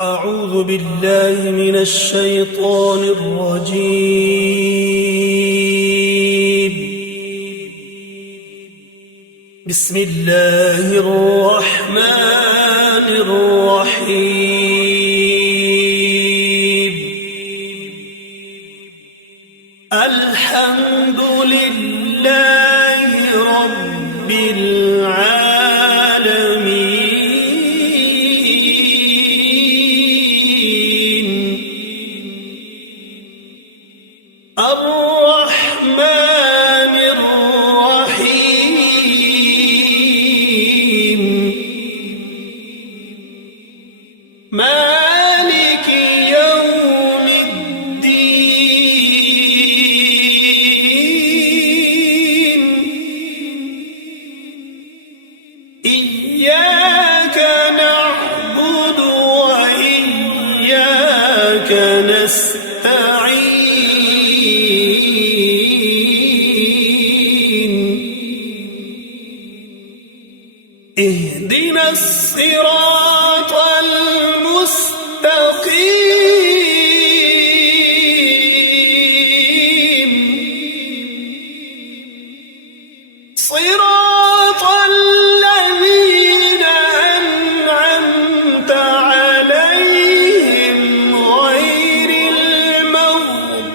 أعوذ بالله من الشيطان الرجيم. بسم الله الرحمن الرحيم. الحمد لله رب العالمين الرحمن الرحيم مالك يوم الدين إياك نعبد وإياك نستعين اهدنا الصراط المستقيم صراط الذين أنعمت عليهم غير المغضوب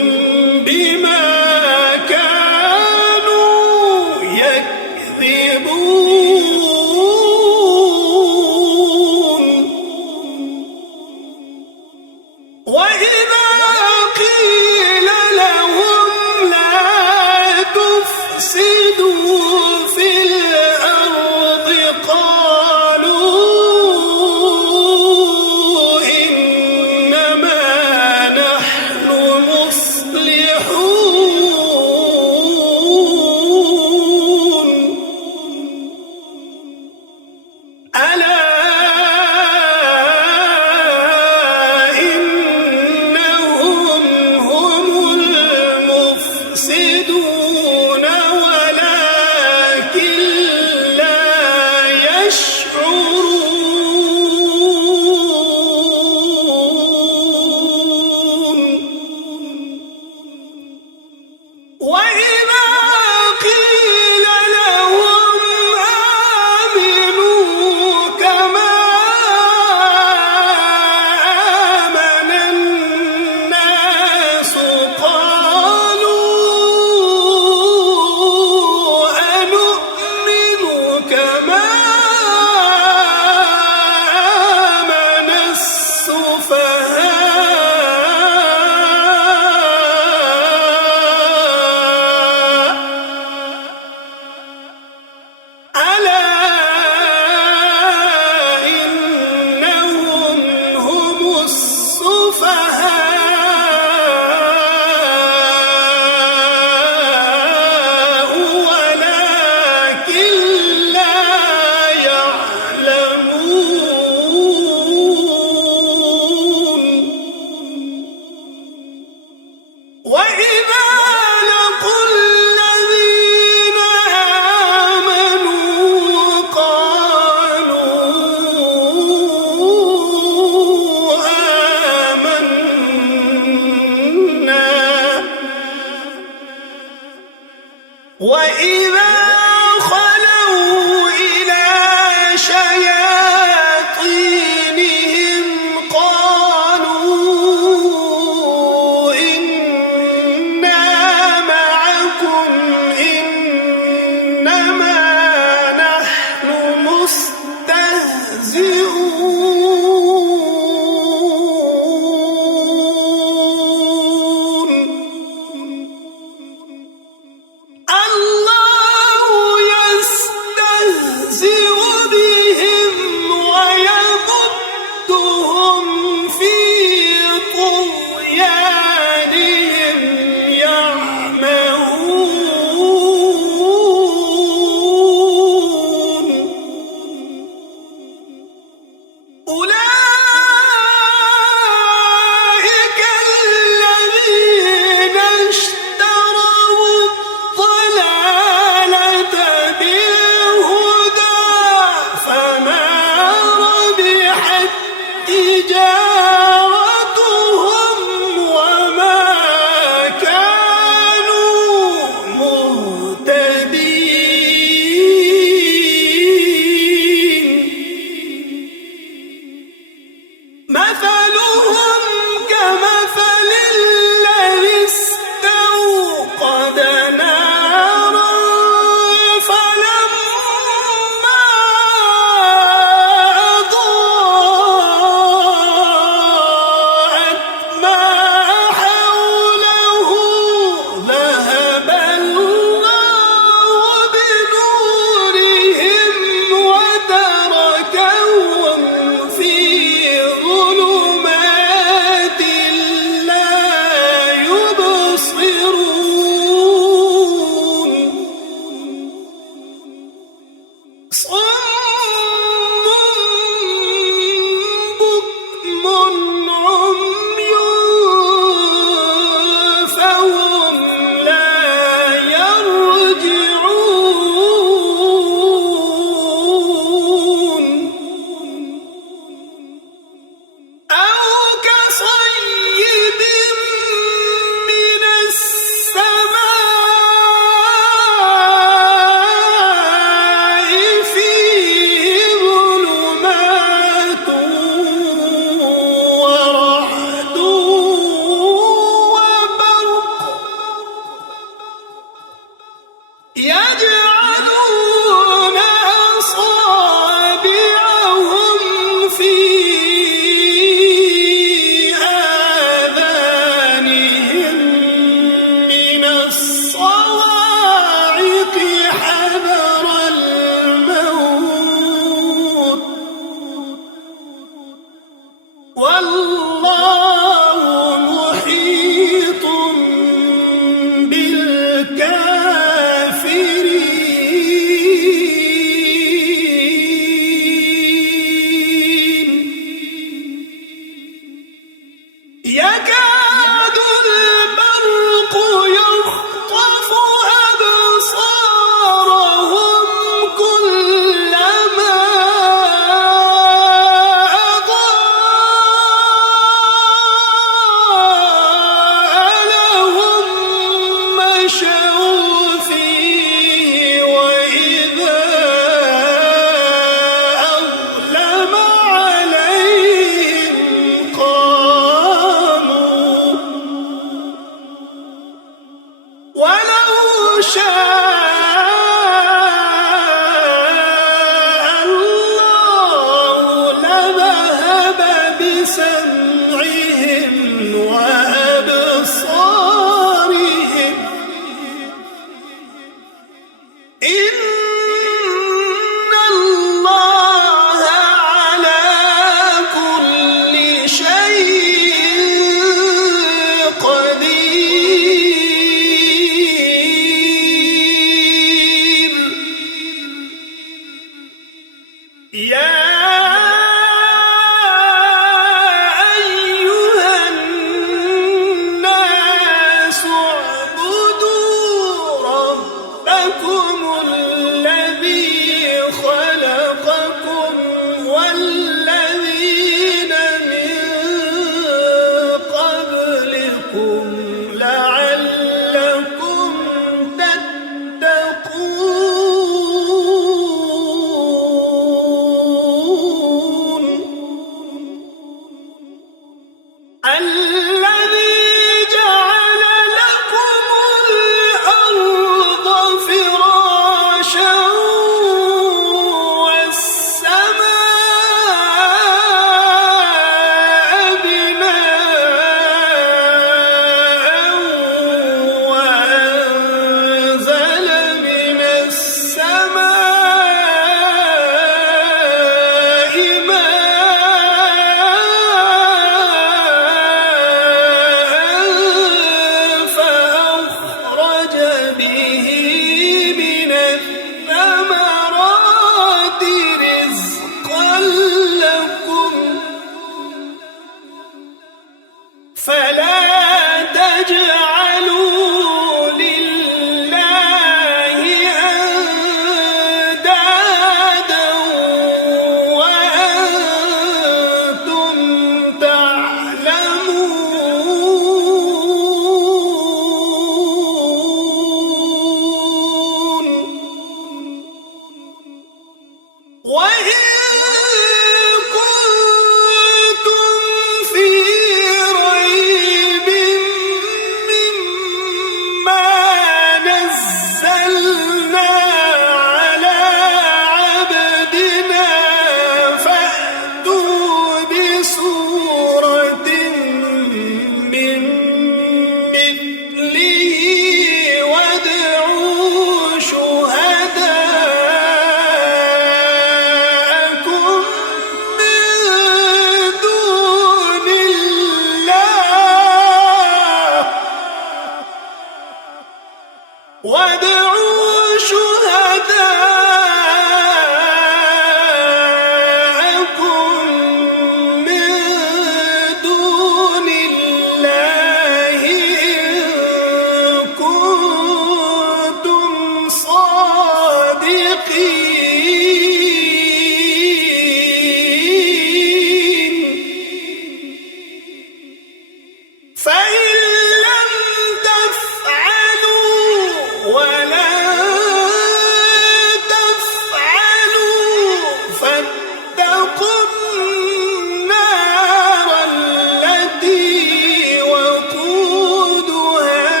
واتقوا النار التي وقودها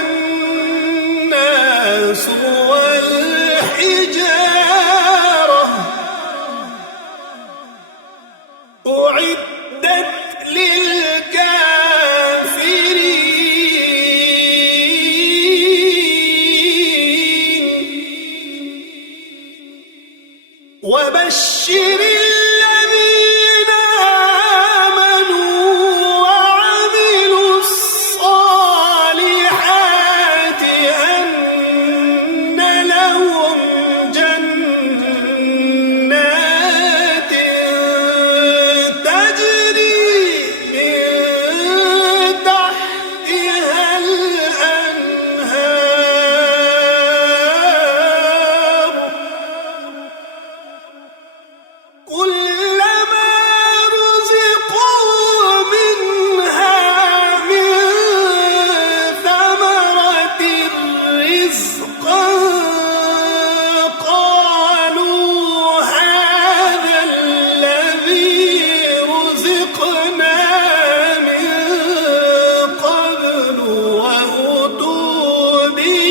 الناس والحجارة أعدت للكافرين وبشر الذين آمنوا وعملوا الصالحات أن لهم جنات تجري من تحتها الأنهار كلما رزقوا منها من ثمرة رزقا قالوا هذا الذي رزقنا من قبل وأتوا به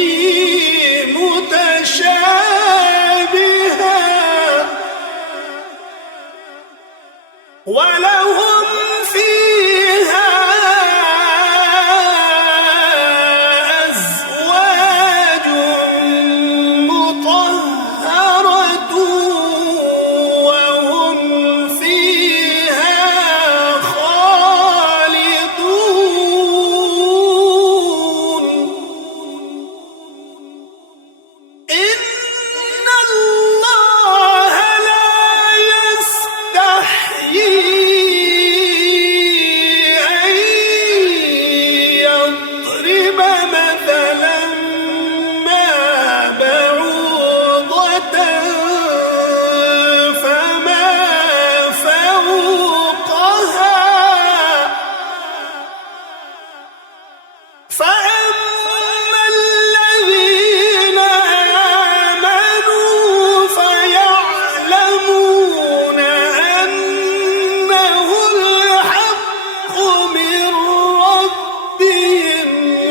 متشابها ولهم فيها أزواج مطهرة وهم فيها خالدون إن الله لا يستحيي أن يضرب مثلا ما بعوضة فما فوقها فأما الذين آمنوا فيعلمون أنه الحق من ربهم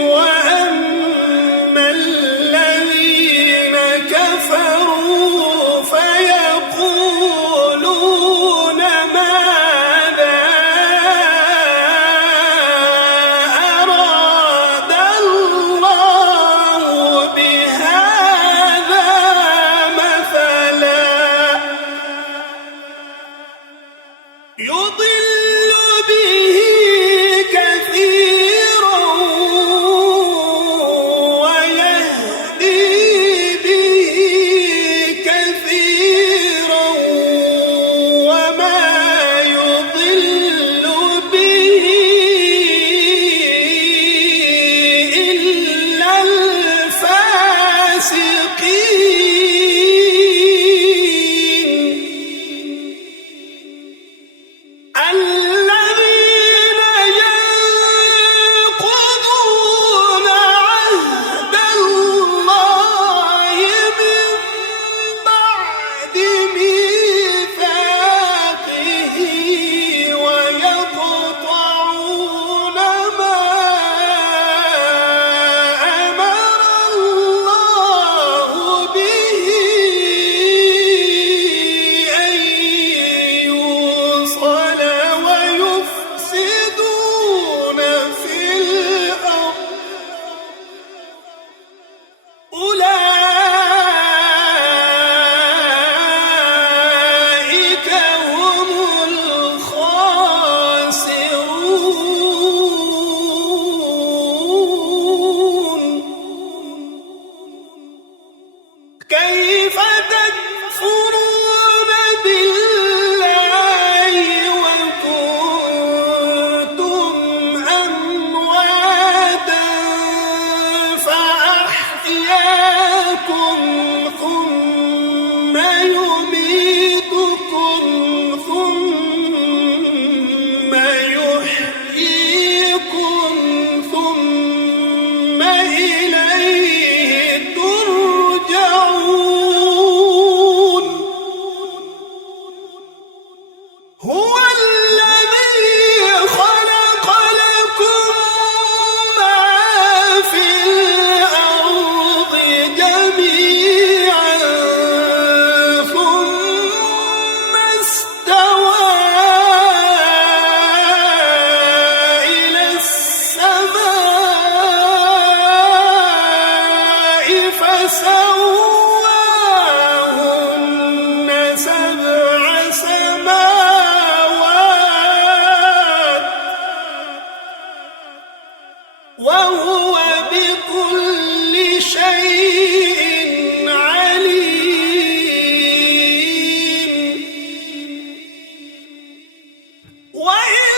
وأما الذين كفروا فيقولون ماذا أراد الله بهذا مثلا يضل به كثيرا ويهدي به كثيرا وما يضل به إلا الفاسقين هو الذي خلق لكم ما في الأرض جميعا ثم استوى إلى السماء فسواهن سبع سماوات وهو بكل شيء عليم وإذ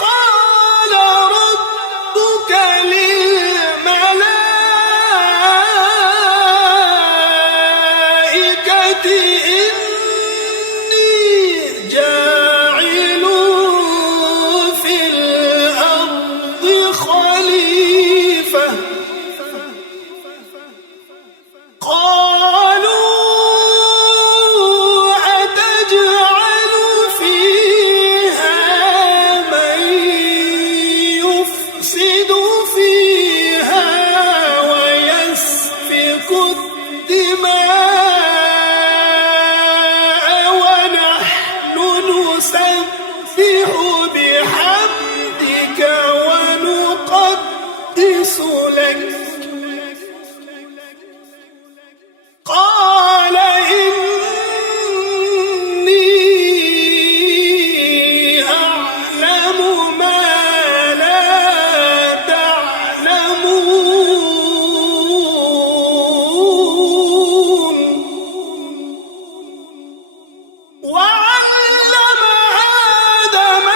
قال ربك للملائكة إني جاعل في الأرض خليفة قالوا أتجعل فيها من يفسد فيها ويسفك الدماء ونحن نسبح بحمدك ونقدس لك قال إني أعلم ما لا تعلمون وعلم آدم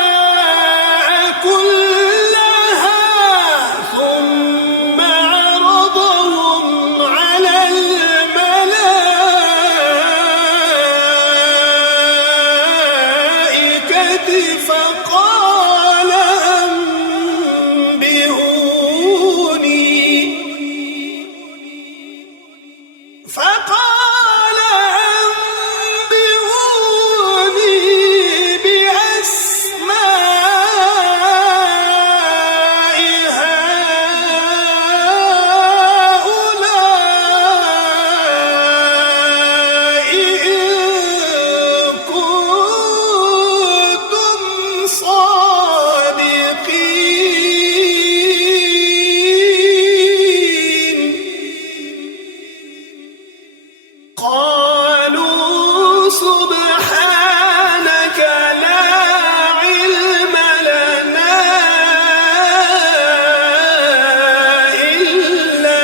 الأسماء كلها ثم عرضهم على الملائكة فقال أنبئوني بأسماء هؤلاء إن كنتم صادقين قالوا سبحانك لا علم لنا إلا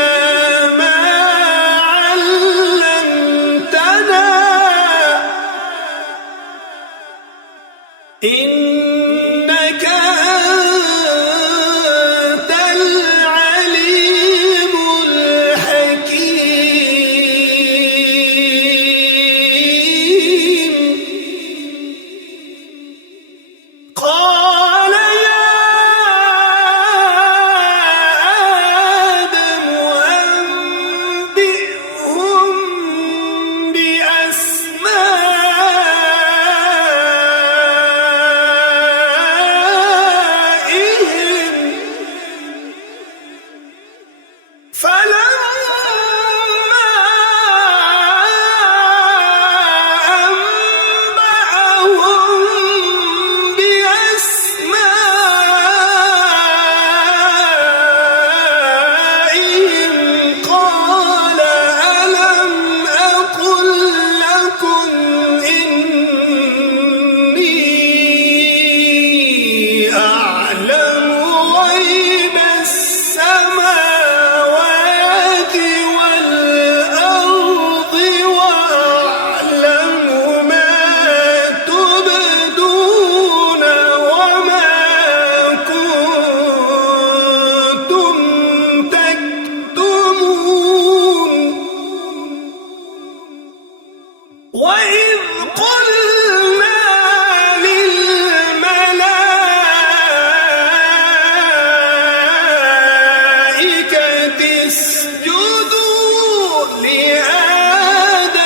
ما علمتنا إنك أنت العليم الحكيم قال يا آدم أنبئهم بأسمائهم فلما أنبأهم بأسمائهم قال ألم أقل لكم إني أعلم غيب السماوات والأرض وأعلم ما تبدون وما كنتم تكتمون وإذ قلنا للملائكة اسجدوا لآدم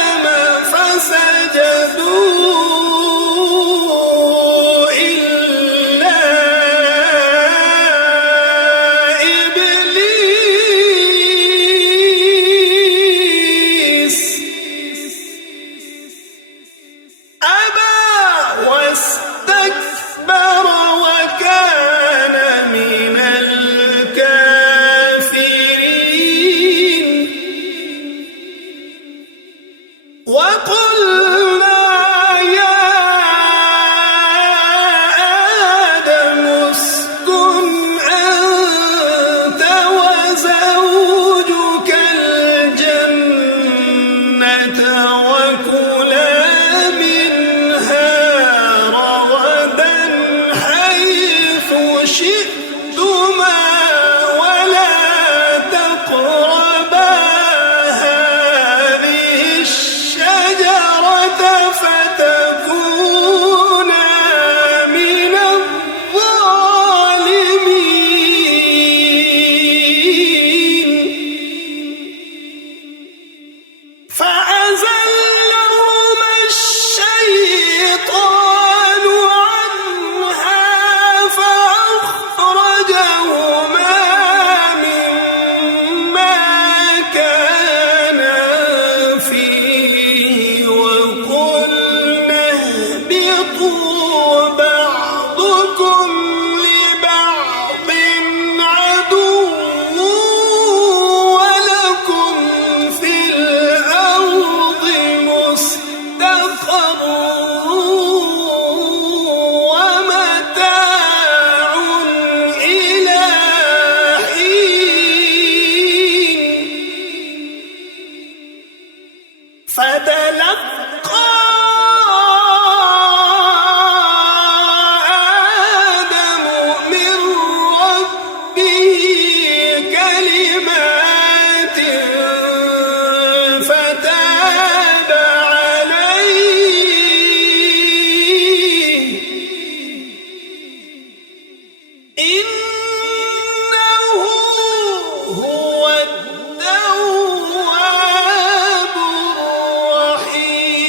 وقلنا يا آدم اسكن أنت وزوجك الجنة وكلا منها رغدا حيث شئتما ولا تقربا هذه الشجرة فتكونا من الظالمين فأزلهما الشيطان عنها فأخرجهما مما كانا فيه وقلنا اهبطوا بعضكم لبعض عدو ولكم في الأرض مستقر ومتاع إلى حين فتلقى آدم من ربه كلمات فتاب عليه إنه هو التواب الرحيم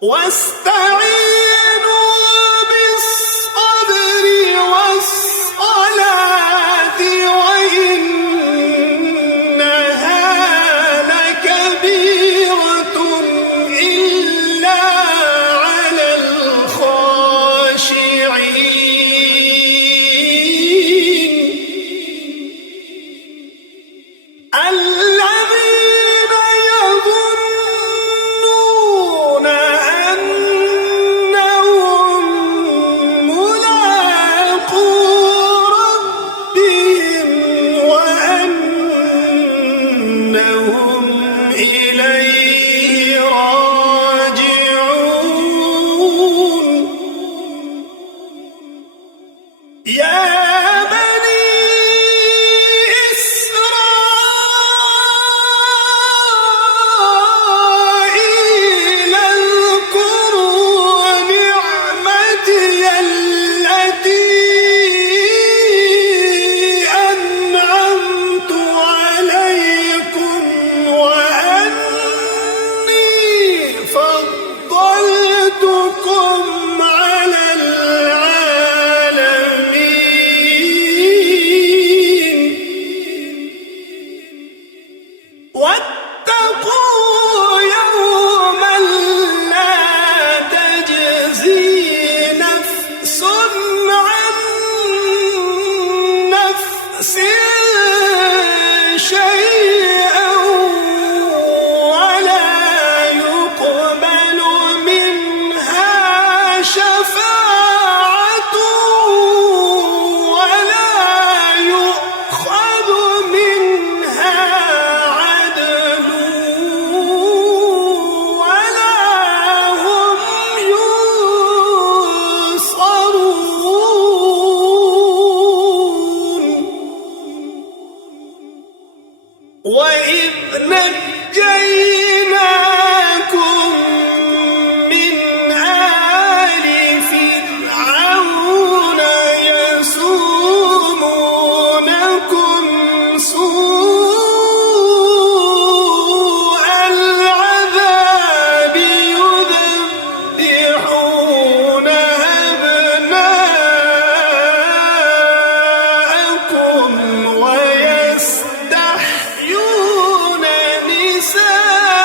واستعينوا بالصبر والصلاة وإنها لكبيرة إلا على الخاشعين الذين يظنون أنهم ملاقو ربهم وأنهم إليه راجعون يا بني إسرائيل اذكروا نعمتي التي أنعمت عليكم وأني فضلتكم على العالمين واتقوا يوما لا تجزي نفس عن نفس شيئا ولا يقبل منها شفاعة ولا يؤخذ منها عدل ولا هم ينصرون وإذ نجيناكم من آل فرعون يسومونكم سوء العذاب يذبحون أبناءكم ويستحيون نساءكم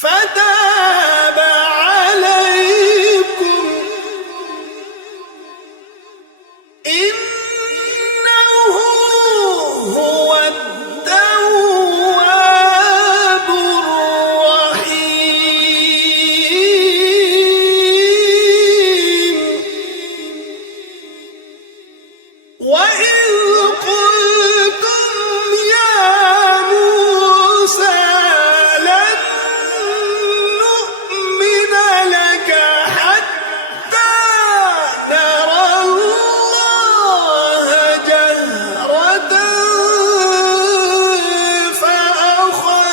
فتاب عليكم إنه هو التواب الرحيم وإذ قلتم يا موسى لن نؤمن لك حتى نرى الله جهرة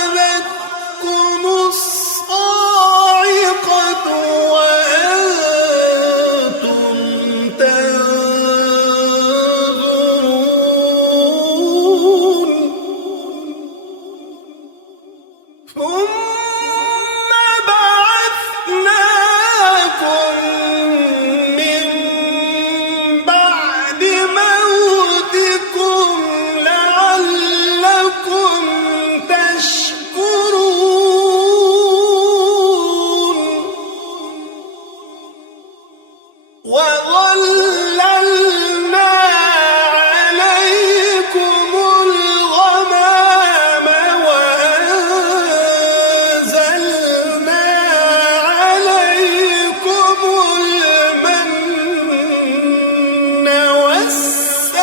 فأخذتكم الصاعقة وأنتم تنظرون ثم بعثناكم من بعد موتكم لعلكم تشكرون وظللنا عليكم الغمام وأنزلنا عليكم المن والسلوى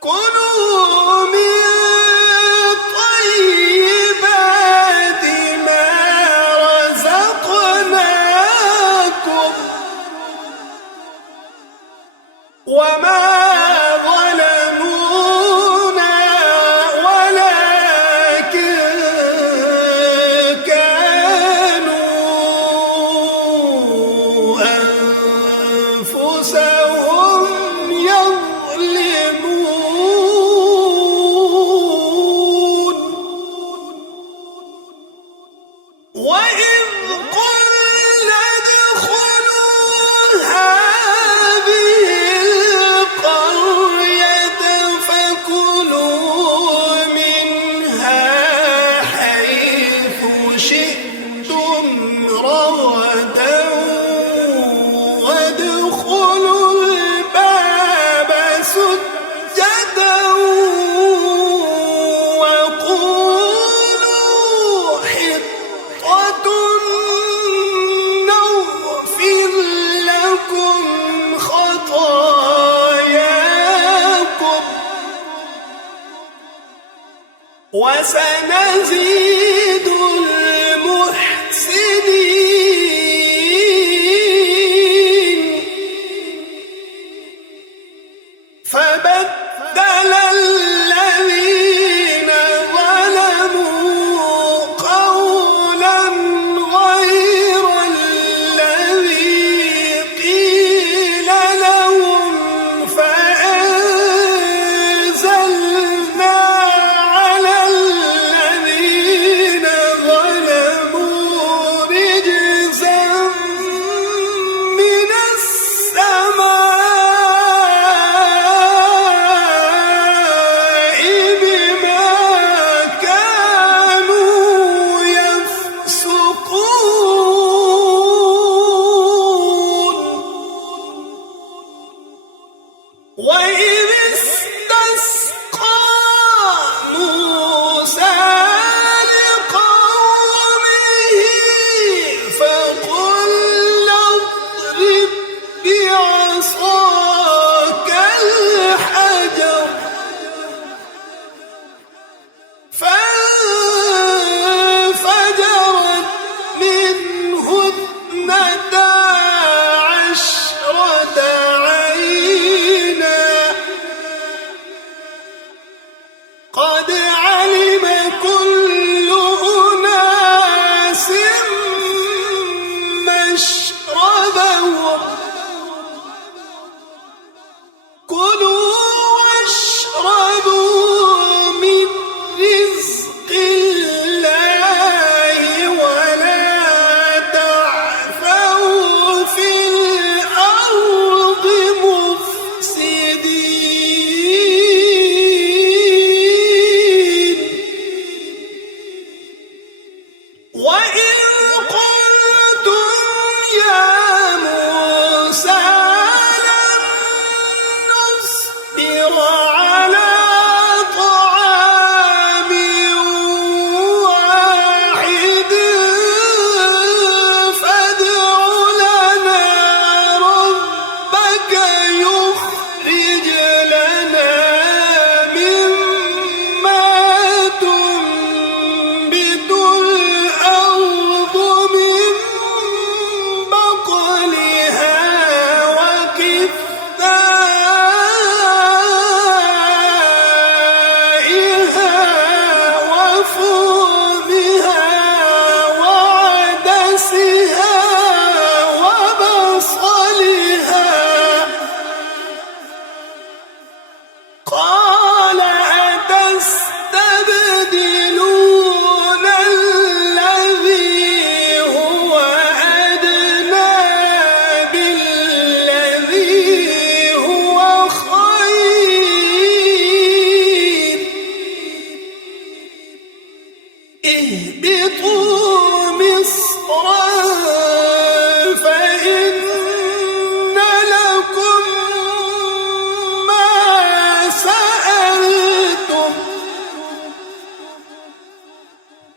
كلوا من طيبات ما رزقناكم وما ظلمونا ولكن كانوا أنفسهم يظلمون وإذ قلنا ادخلوا هذه القرية فكلوا منها حيث شئتم رغدا وادخلوا الباب سجدا وقولوا حطة نغفر لكم خطاياكم وسنزيد المحسنين فبدل الذين ظلموا قولا غير الذي قيل لهم فأنزلنا على الذين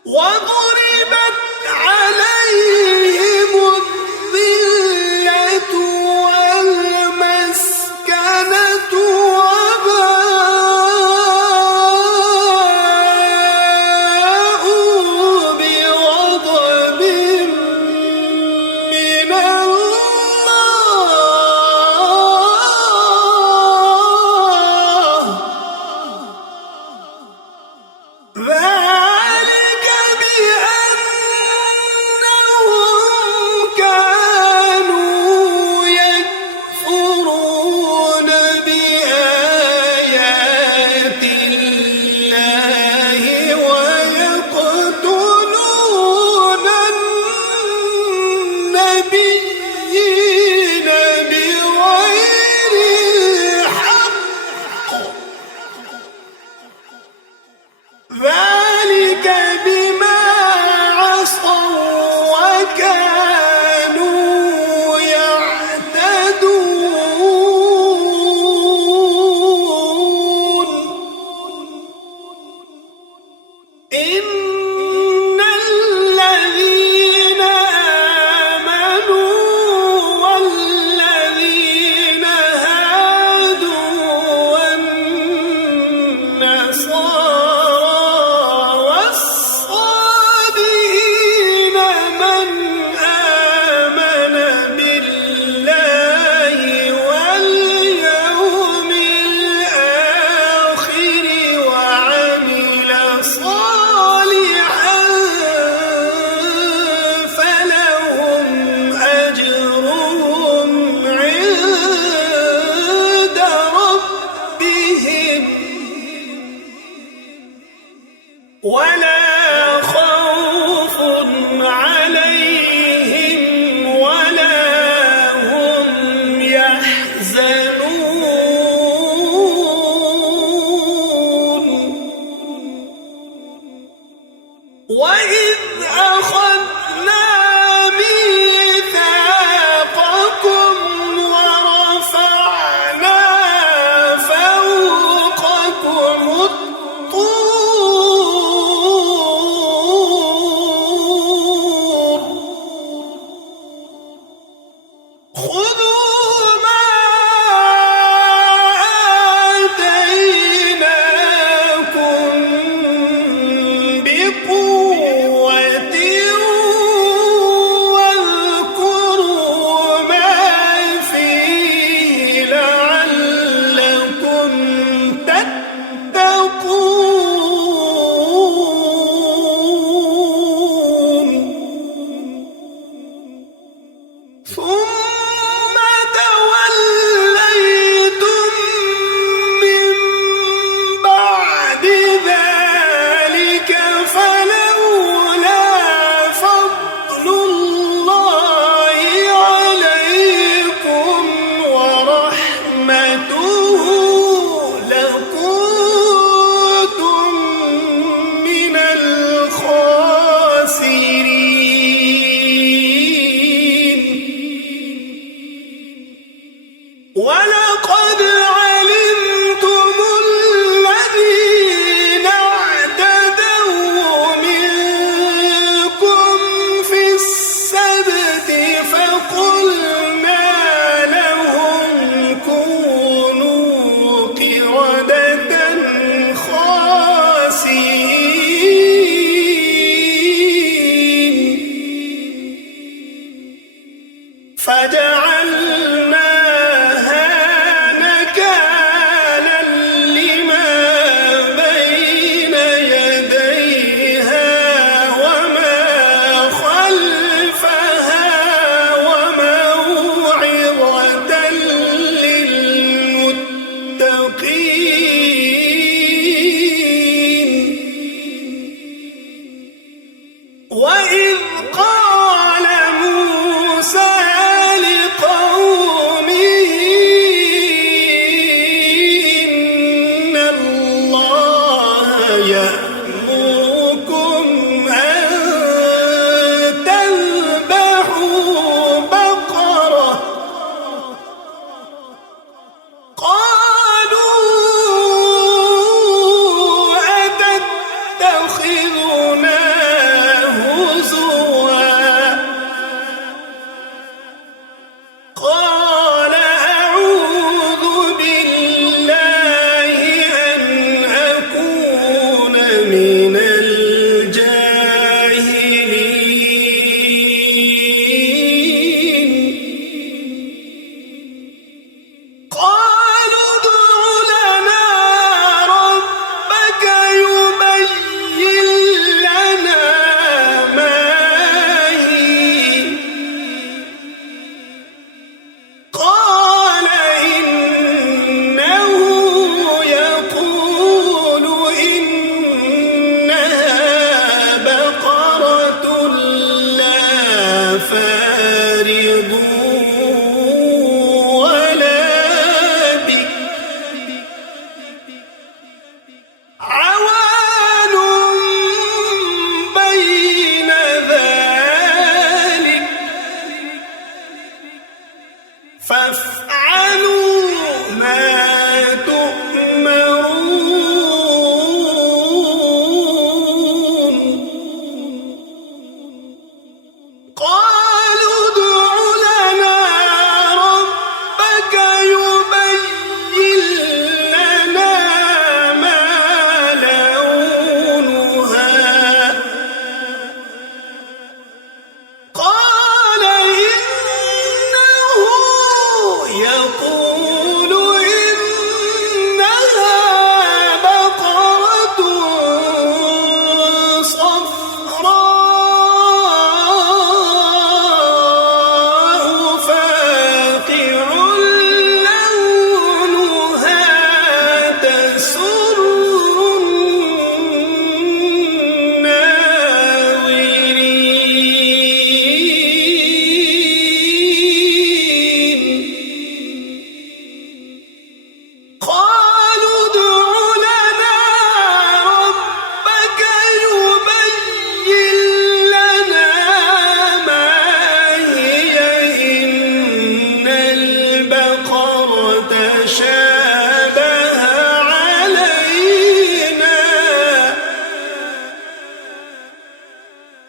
وضربت عليهم الذلة والمسكنة وباءوا بغضب من الله ذلك بأنهم كانوا يكفرون بآيات الله ويقتلون النبيين بغير الحق ذلك بما عصوا وكانوا يعتدون إن الذين آمنوا والذين هادوا والنصارى والصابئين من آمن بالله واليوم الآخر وعمل صالحا فلهم أجرهم عند ربهم ولا خوف عليهم ولا هم يحزنون وإذ أخذنا ميثاقكم ورفعنا فوقكم الطور خذوا ما آتيناكم بقوة واذكروا ما فيه لعلكم تتقون ثم توليتم من بعد ذلك فلولا فضل الله عليكم ورحمته لكنتم من الخاسرين ولقد علمتم الذين اعتدوا منكم في السبت فقلنا لهم كونوا قردة خاسئين فجعلناها نكالا لما بين يديها وما خلفها وموعظة للمتقين وإذ قال موسى لقومه إن الله يأمركم أن تذبحوا بقرة قالوا أتتخذنا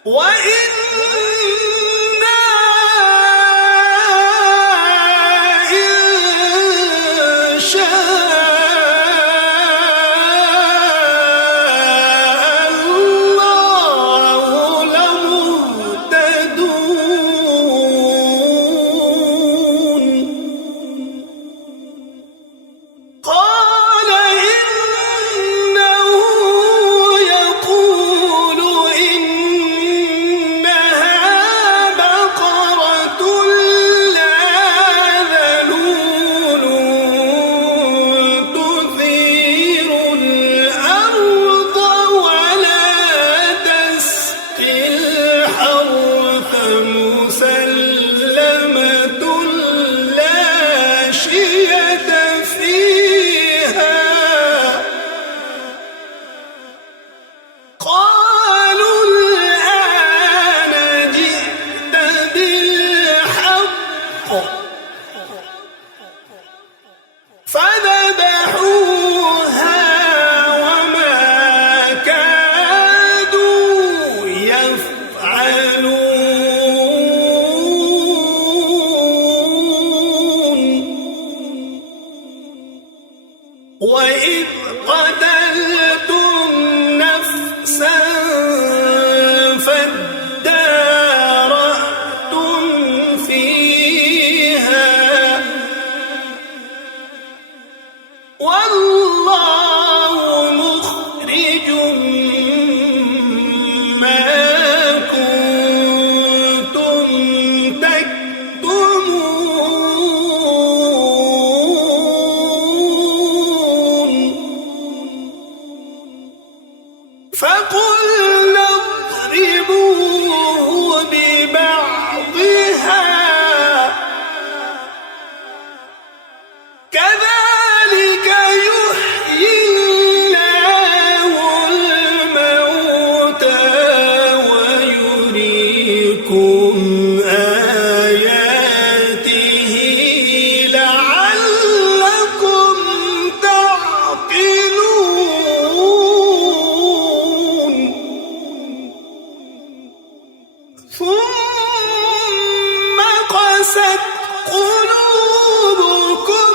وإنا إن شاء الله لمهتدون قال إنه يقول إنها بقرة لا ذلول تثير الأرض ولا تسقي الحرث مسلمة لا شية فيها قالوا الآن جئت بالحق فذبحوها وما كادوا يفعلون وإذ قتلتم نفسا فادارأتم فيها والله مخرج ما كنتم تكتمون فقلنا اضربوه ببعضها كذلك يحيي الله الموتى ويريكم آياته لعلكم تعقلون ثم قست قلوبكم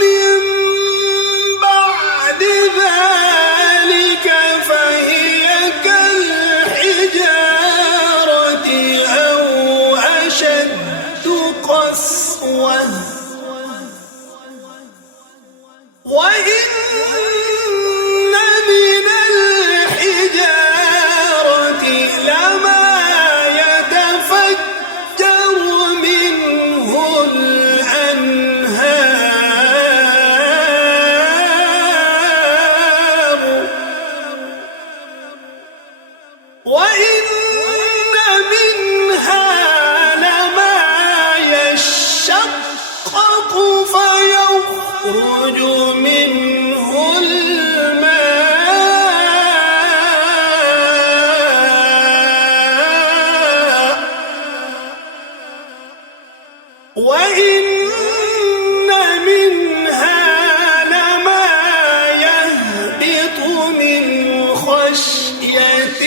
من بعد ذلك فهي كالحجارة أو أشد قسوة وإن من الحجارة لما يتفجر منه الأنهار وإن منها لما يشقق فيخرج منه الماء وإن منها لما يهبط من خشية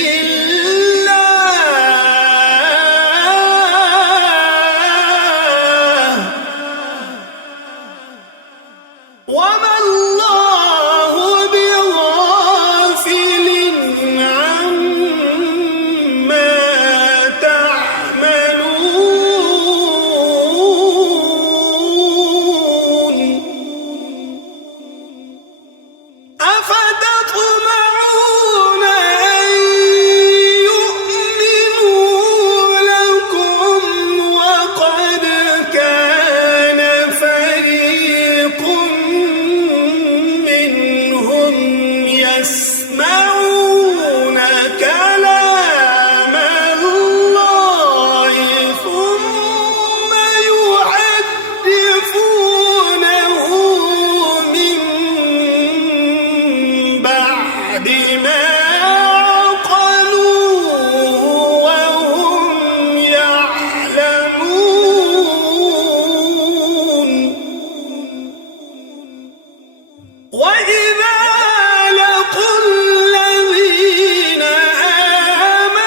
الله وما الله بغافل عما تعملون أفتطمعون أن يؤمنوا لكم وقد كان فريق منهم يسمعون كلام الله ثم يحرفونه من بعد ما عقلوه وهم يعلمون وإذا لقوا الذين آمنوا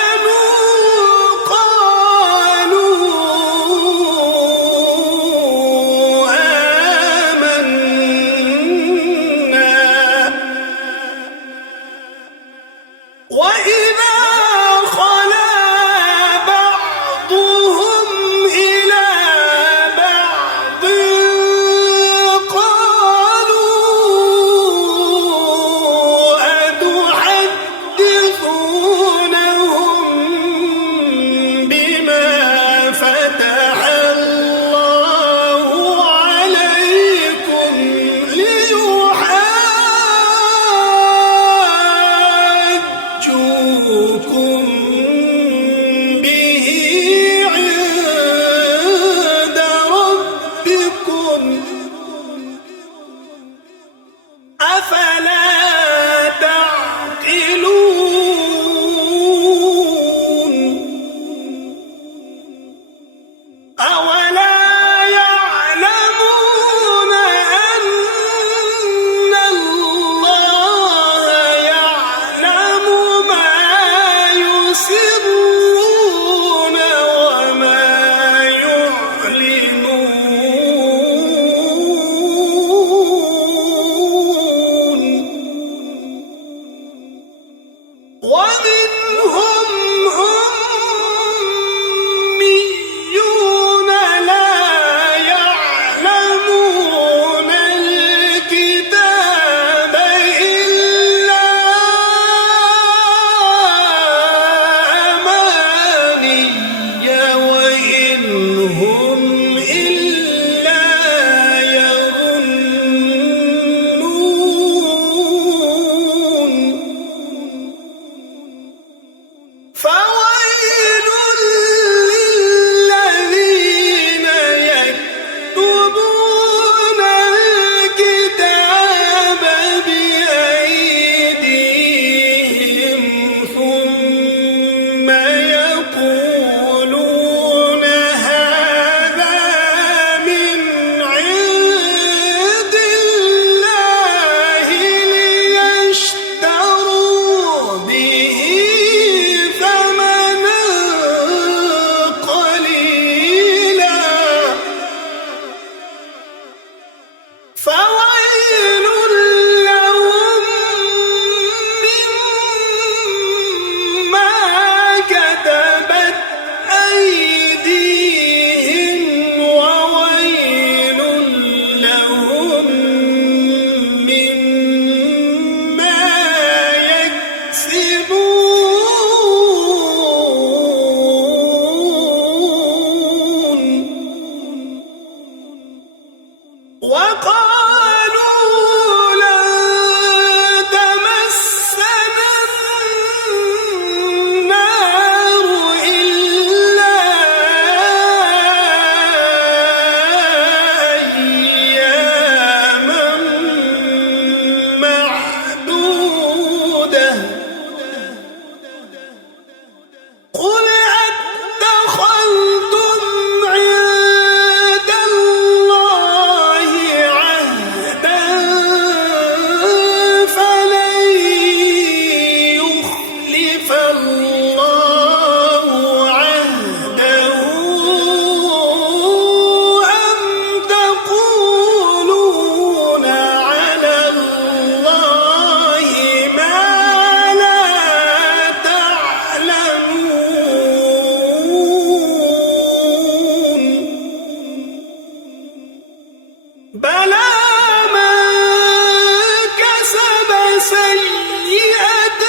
سيئة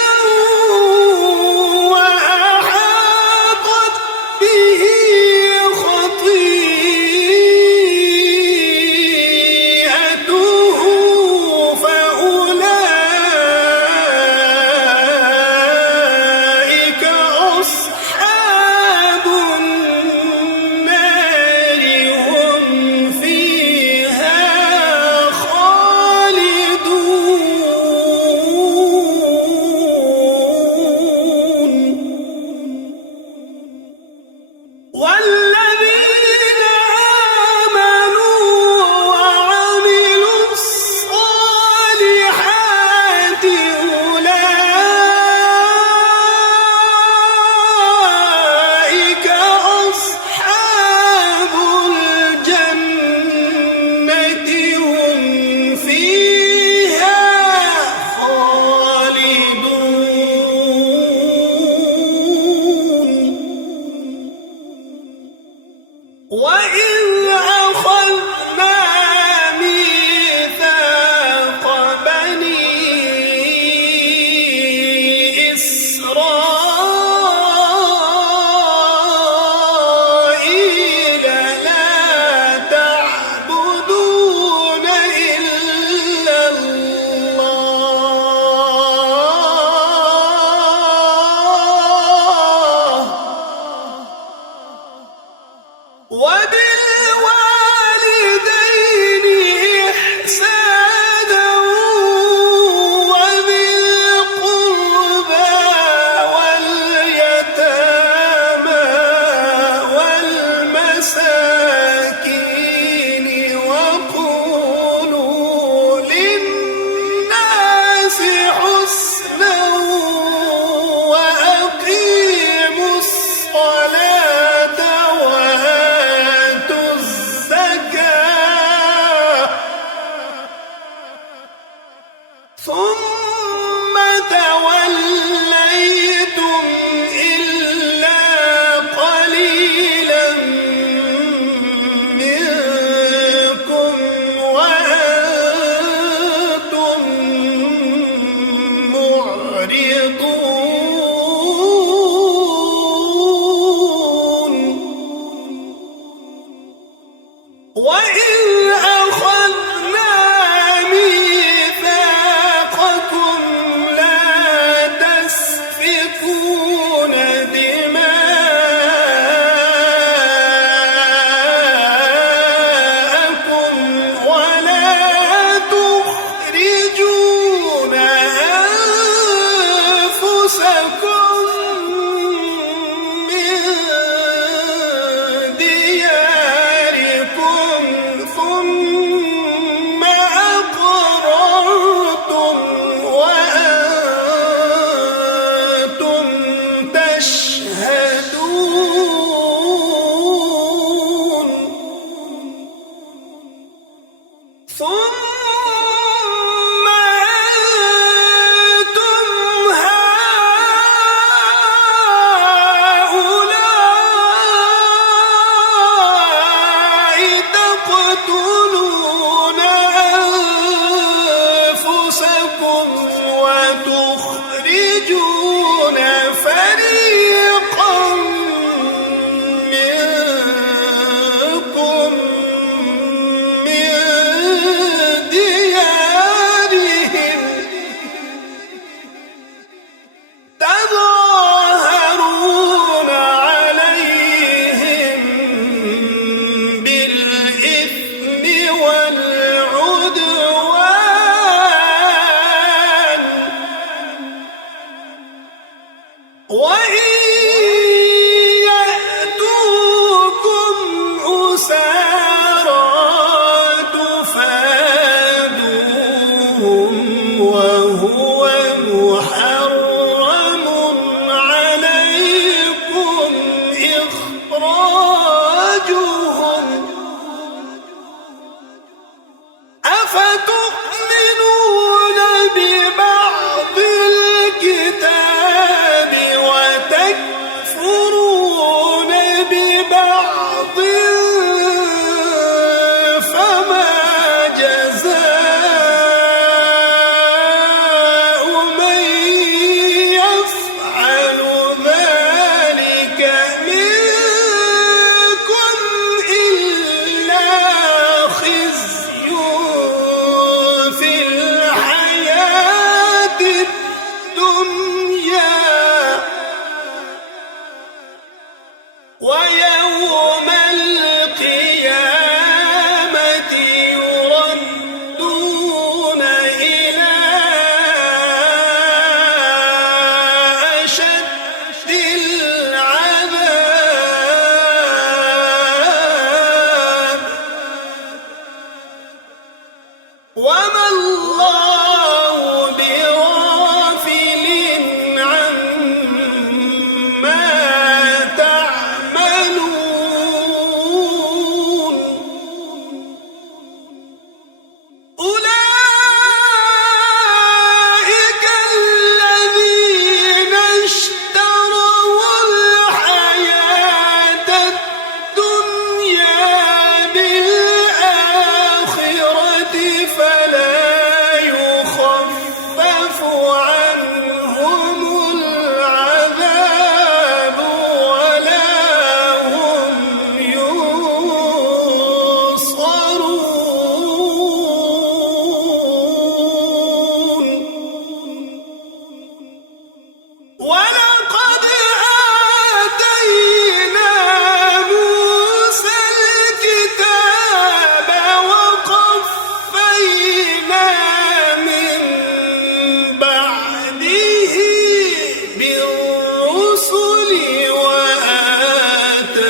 وأحاطت به خطيئته فأولئك أصحاب النار هم فيها خالدون والذين آمنوا وعملوا الصالحات أولئك أصحاب الجنة هم فيها خالدون وإذ أخذنا ميثاق بني إسرائيل لا تعبدون إلا الله وبالوالدين إحسانا وذي القربى واليتامى والمساكين وقولوا للناس حسنا وأقيموا الصلاة وآتوا الزكاة ثم توليتم إلا قليلا منكم وأنتم معرضون وإذ أخذنا ميثاقكم لا تسفكون دماءكم ولا تخرجون أنفسكم من دياركم ثم أقررتم وأنتم تشهدون ثم أنتم هؤلاء تقتلون أنفسكم وتخرجون فريقا منكم من ديارهم تظاهرون عليهم بالإثم والعدوان وإن يأتوكم أسارى تفادوهم وهو محرم عليكم إخراجهم أفتؤمنون ببعض الكتاب وتكفرون ولقد آتينا موسى الكتاب وقفينا من بعده بالرسل وآتينا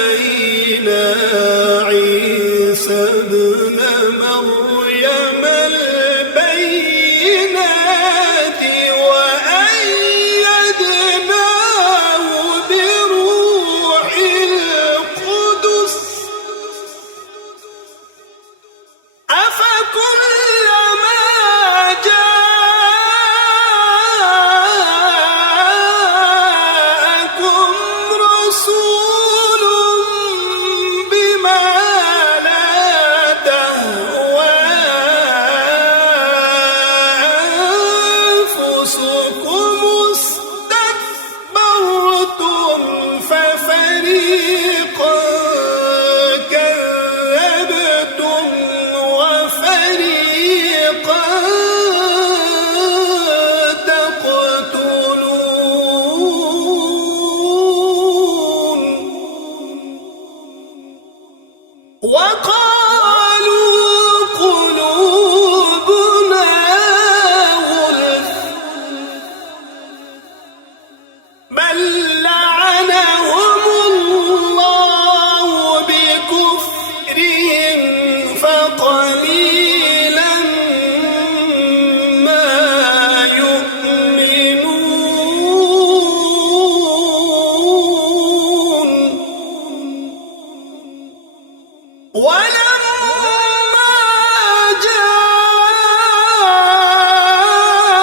عيسى ابن مريم البينات وأيدناه بروح القدس أفكلما جاءكم رسول بما لا تهوى أنفسكم استكبرتم ففريقا كذبتم وفريقا تقتلون وقالوا قلوبنا غلف بل لعنهم الله بكفرهم فقليلا ما يؤمنون ولما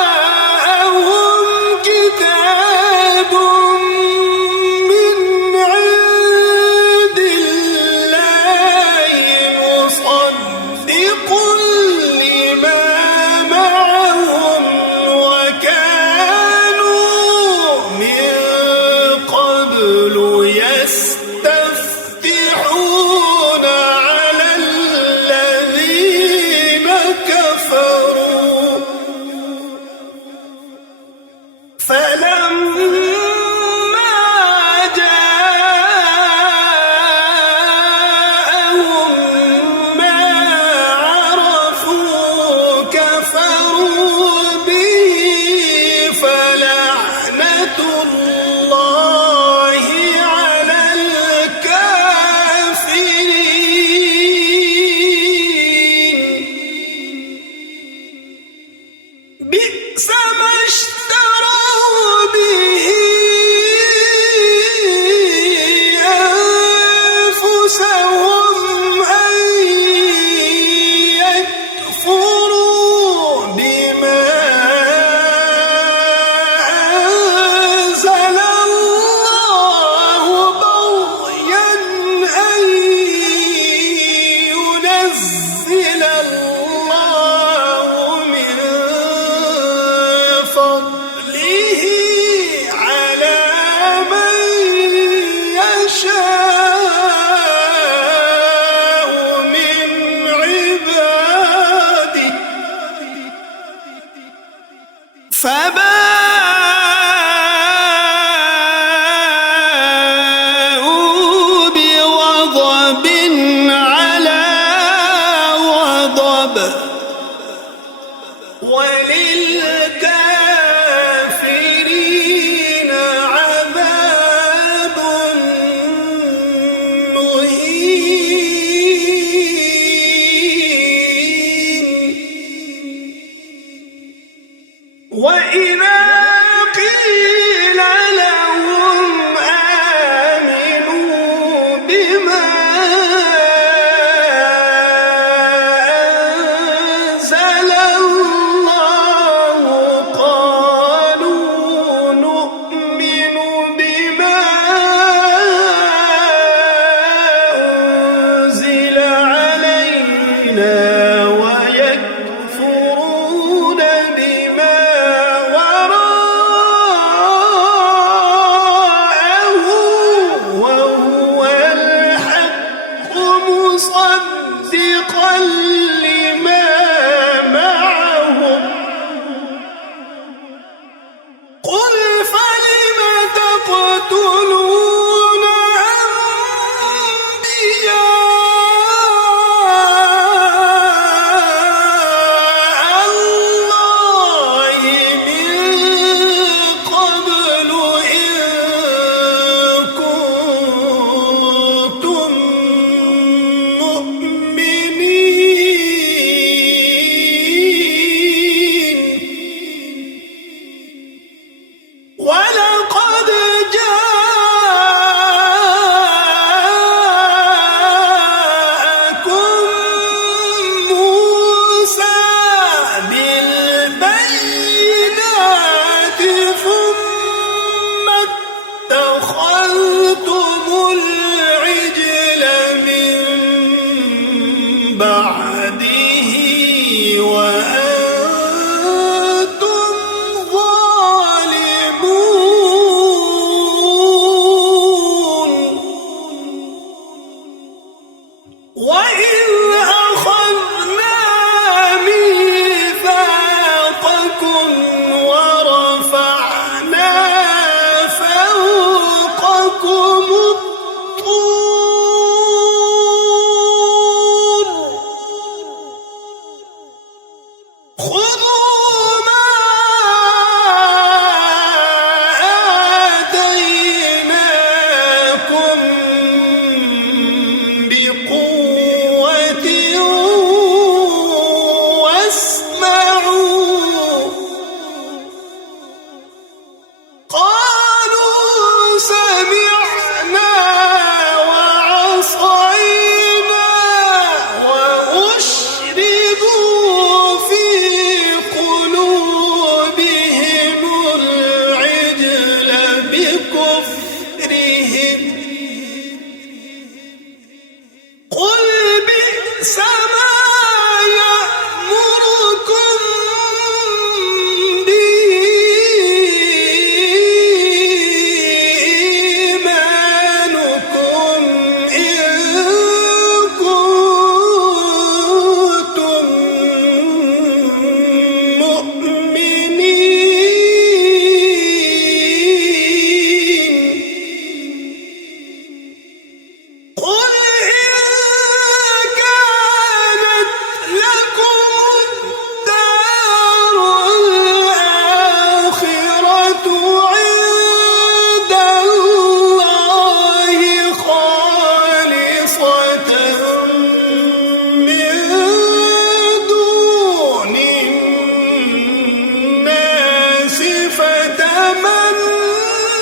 جاءهم كتاب من عند الله مصدق لما معهم وكانوا من قبل يستفتحون على الذين كفروا فلما جاءهم ما عرفوا كفروا به فلعنة الله على الكافرين بئس ما اشتروا به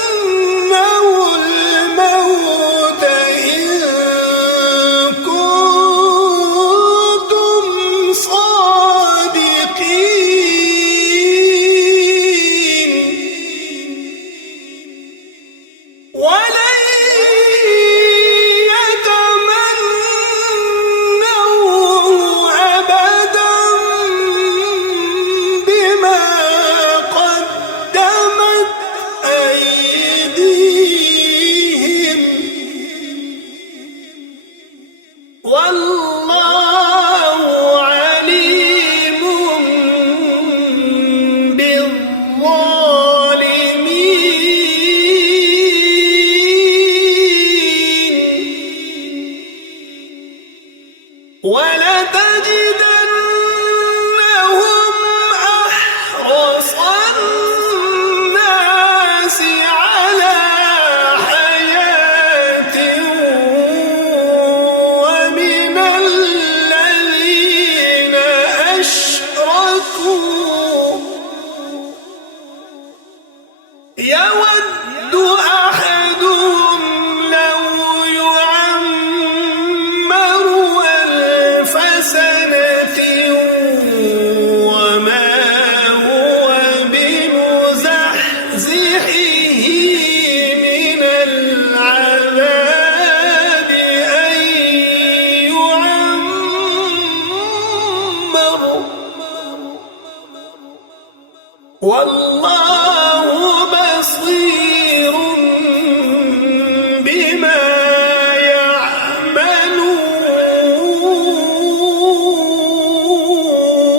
تمنوا الموت إن كنتم صادقين ولن يتمنوه أبدا بما قدمت أيديهم والله عليم بالظالمين ولتجدنهم أحرص الناس على حياة ومن الذين أشركوا يود أحدهم لو يعمر ألف سنة وما هو بمزحزحه من العذاب أن يعمر والله بصير بما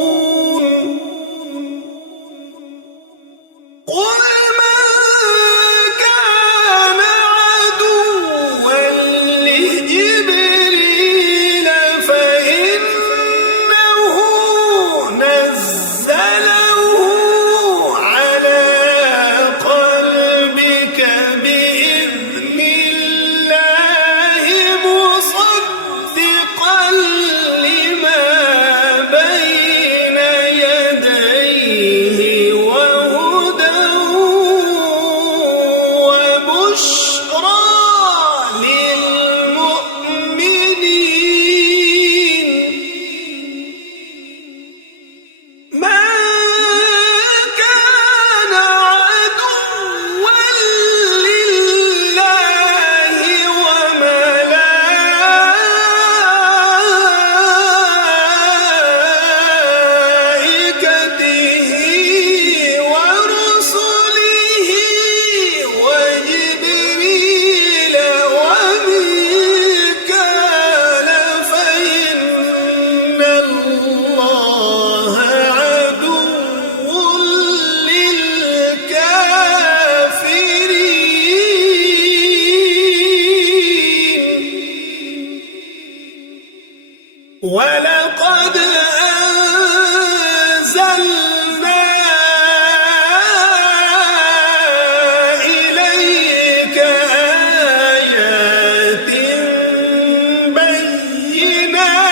يعملون قل من كان عدوا لجبريل فإنه نزله على قلبك بإذن الله مصدقا لما بين يديه وهدى وبشرى للمؤمنين من كان عدوا لله وملائكته ورسله وجبريل وميكال فإن الله عدو للكافرين ولقد أنزلنا إليك آيات بينات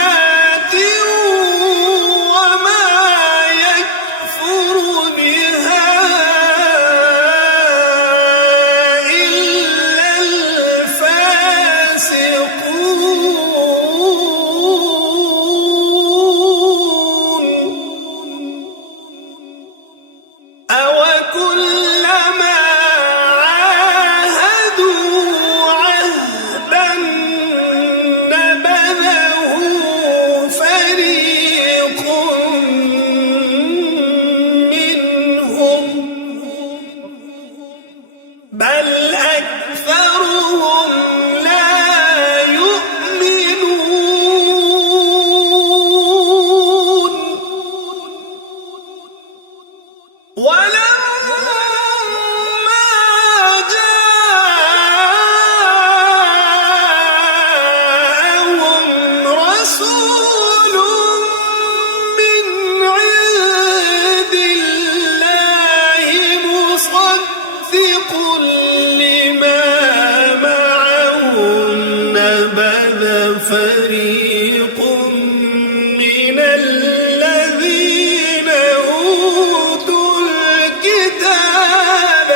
وما يكفر بها إلا الفاسقون أوكلما عاهدوا عهدا نبذه فريق منهم بل أكثرهم لا يؤمنون ولما جاءهم رسول من عند الله مصدق لما معهم نبذ فريق من الذين أوتوا الكتاب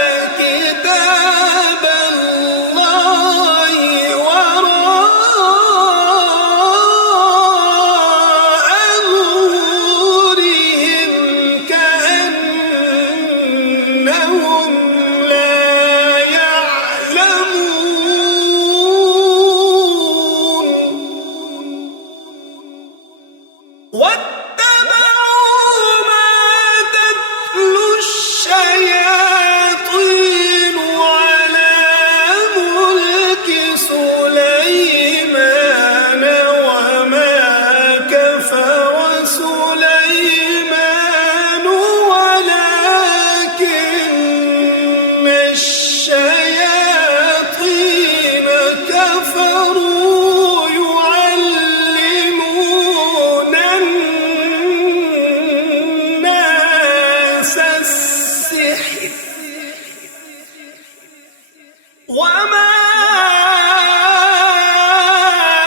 وما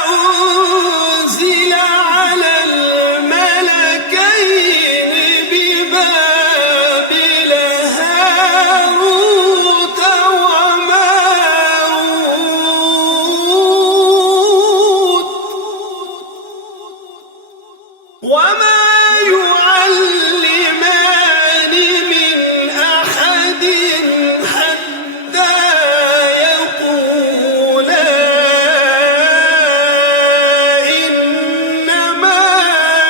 أنزل على الملكين ببابل هاروت وماروت وما يعلمان من أحد حتى يقولا إنما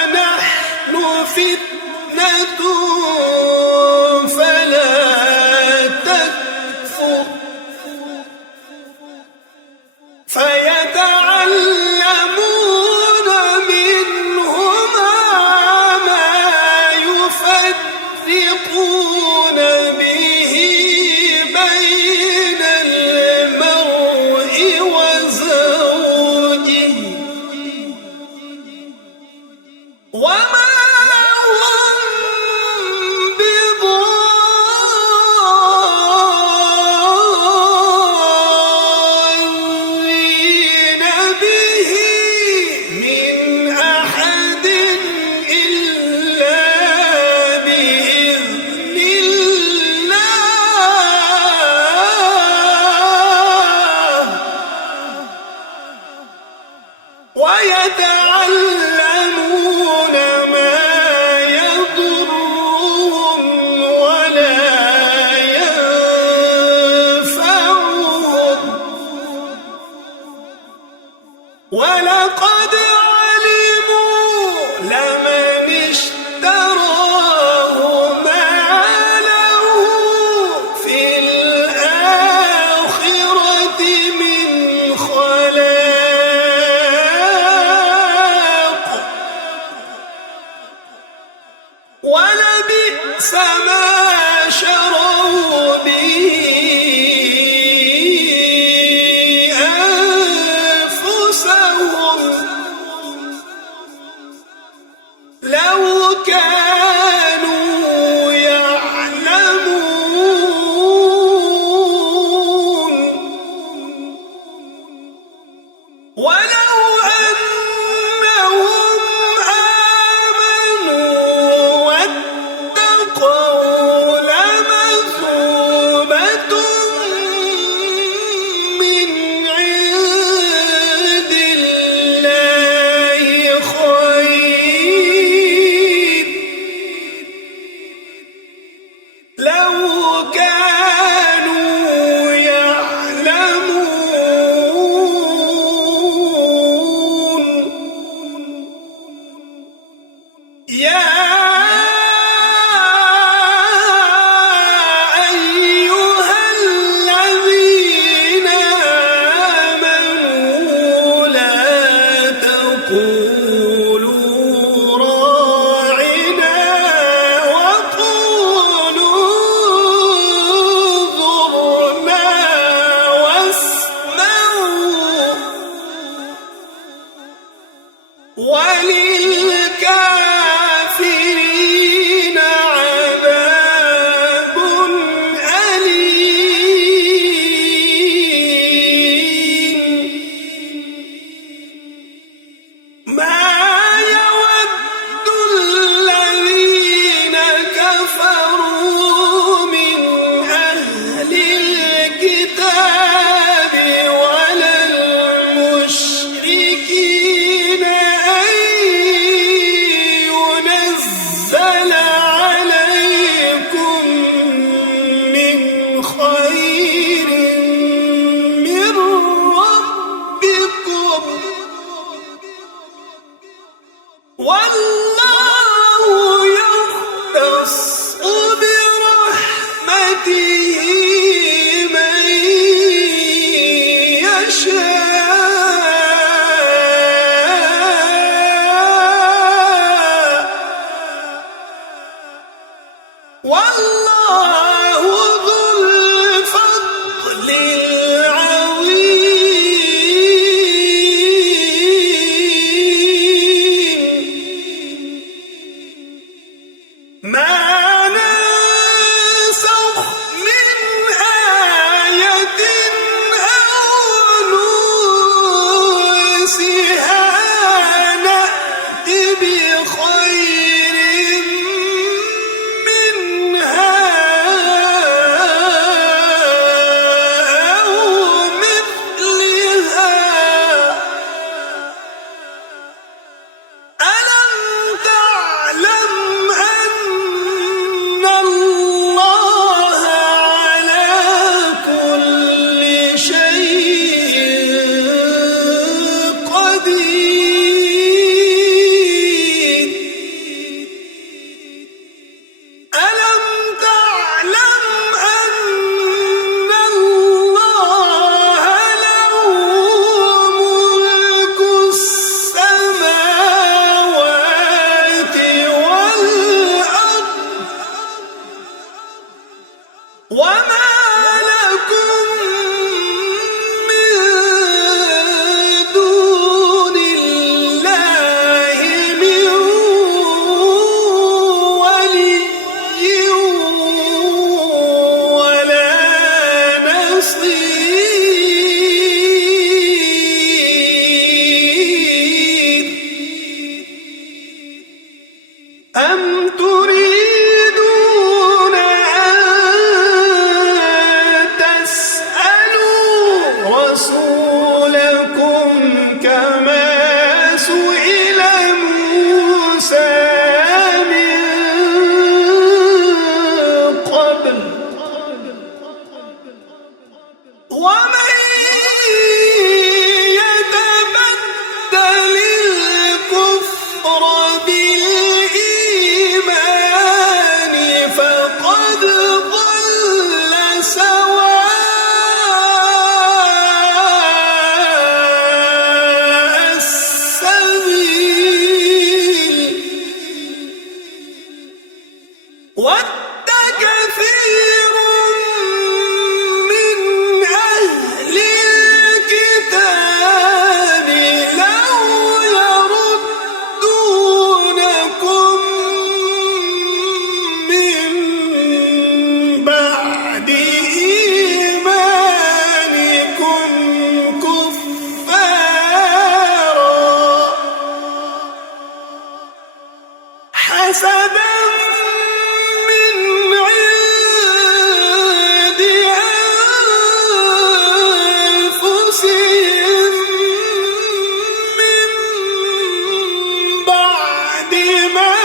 نحن فتنة فلا تكفر فيتعلمون منهما ما يفرقون به بين المرء وزوجه وما هم بضارين به من أحد إلا بإذن الله ويتعلمون ما يضرهم ولا ينفعهم ولقد علموا لمن اشتراه ما له في الآخرة من خلاق ولبئس ما شروا به أنفسهم لو كانوا يعلمون ولو أنهم آمنوا واتقوا لمثوبة من عند الله خير لو كانوا يعلمون يا أيها الذين آمنوا لا تقولوا راعنا وقولوا انظرنا واسمعوا وللكافرين عذاب أليم ما يود الذين كفروا من أهل الكتاب ولا المشركين أن ينزل عليكم من خير من ربكم والله يختص برحمته من يشاء والله ذو الفضل العظيم ما ننسخ من ومن يتبدل الكفر بالإيمان فقد ضل سواء السبيل ود كثير من أهل الكتاب لو يردونكم من بعد إيمانكم كفارا حسبا من عند أنفسهم من بعد ما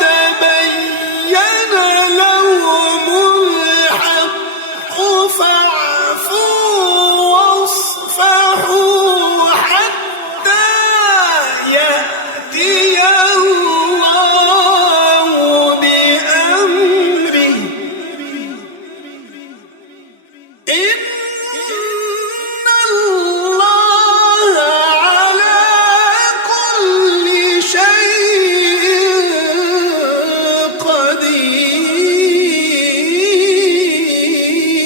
تبين لهم الحق فاعفوا واصفحوا حتى يأتي الله بأمره إن الله على كل شيء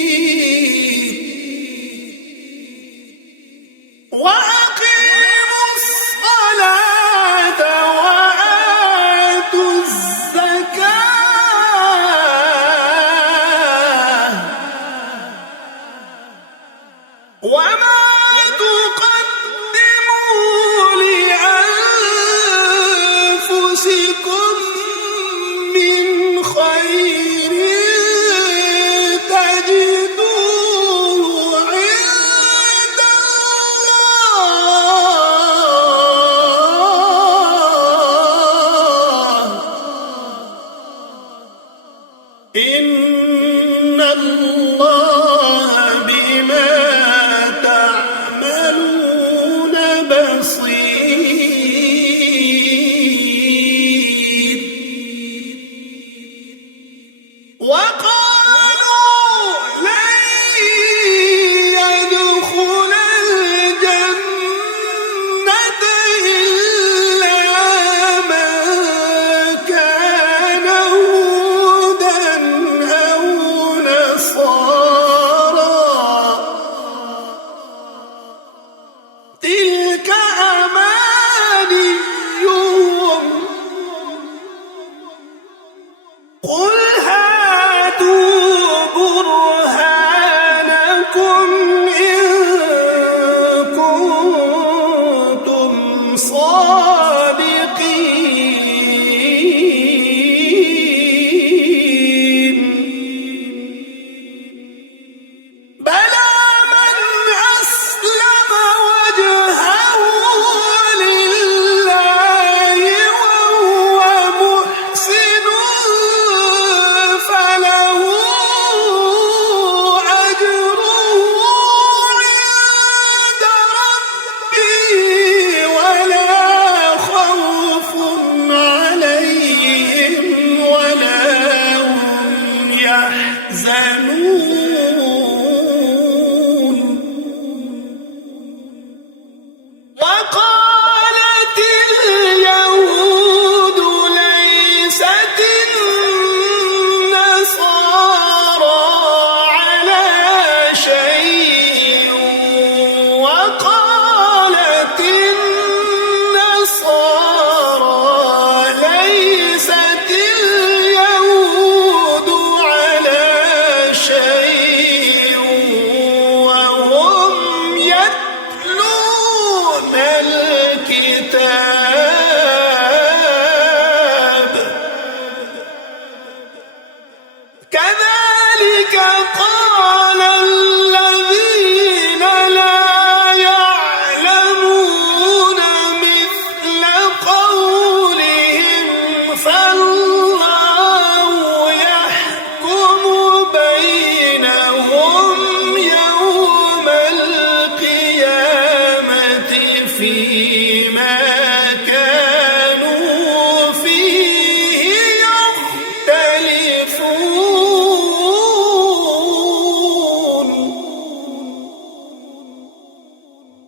قدير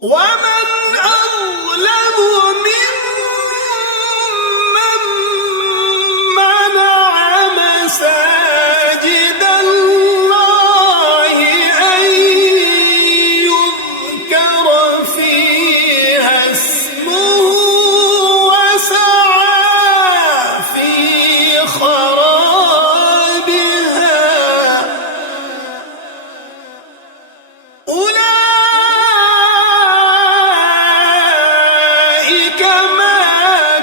ومن أظلم ممن منع مساجد الله أن يذكر فيها اسمه وسعى في خرابها أولئك ما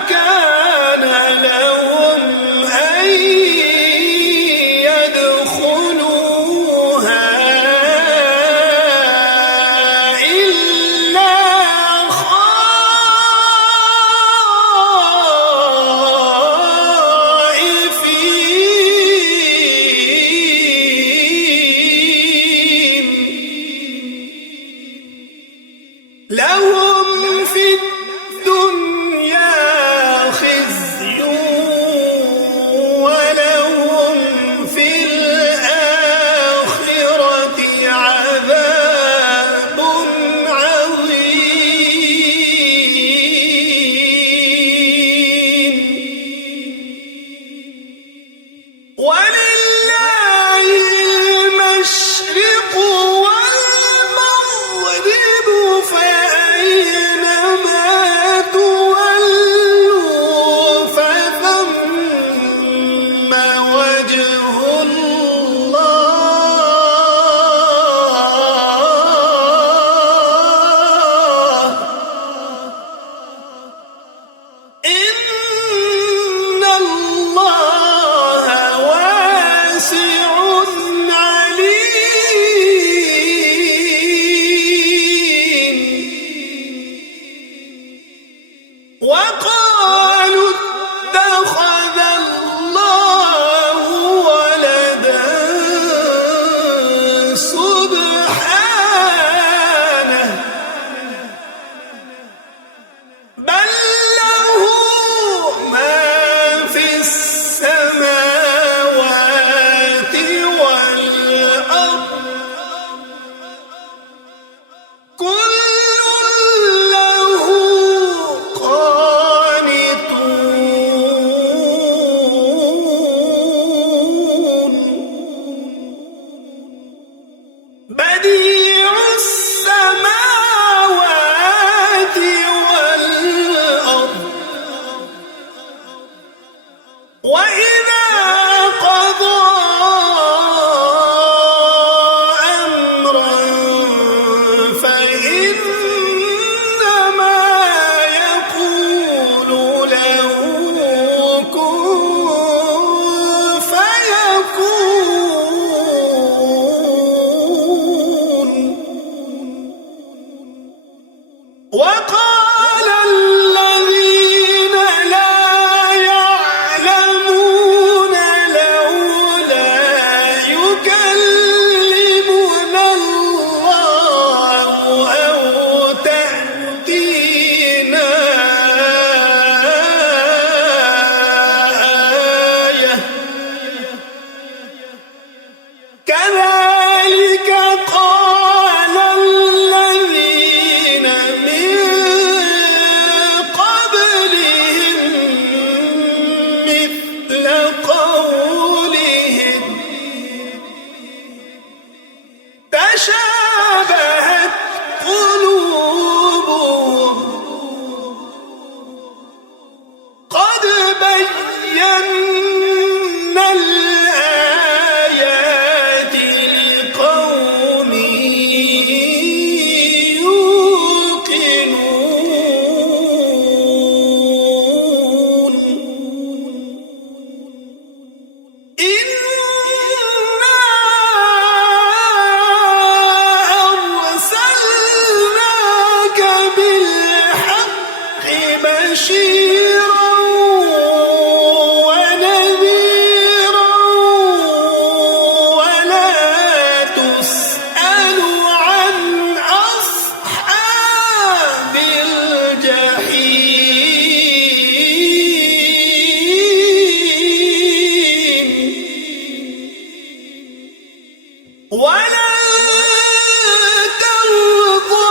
كان لهم أن يدخلوها إلا خائفين لهم في الدنيا خزي ولهم في الآخرة عذاب عظيم ولله المشرق والمغرب فأينما تولوا فثم وجه الله إن الله واسع عليم وقالوا اتخذ الله ولدا سبحانه بل له ما في السماوات والأرض كل له قانتون بديع السماوات والأرض وإذا قضى أمرا فإنما يقول له كن فيكون وقال الذين لا يعلمون لولا يكلمنا الله أو تأتينا آية كذلك قال الذين من قبلهم مثل قولهم تشابهت قلوبهم قد بينا الآيات لقوم يوقنون إنا أرسلناك بالحق بشيرا ونذيرا ولا تسأل عن أصحاب الجحيم ولن ترضى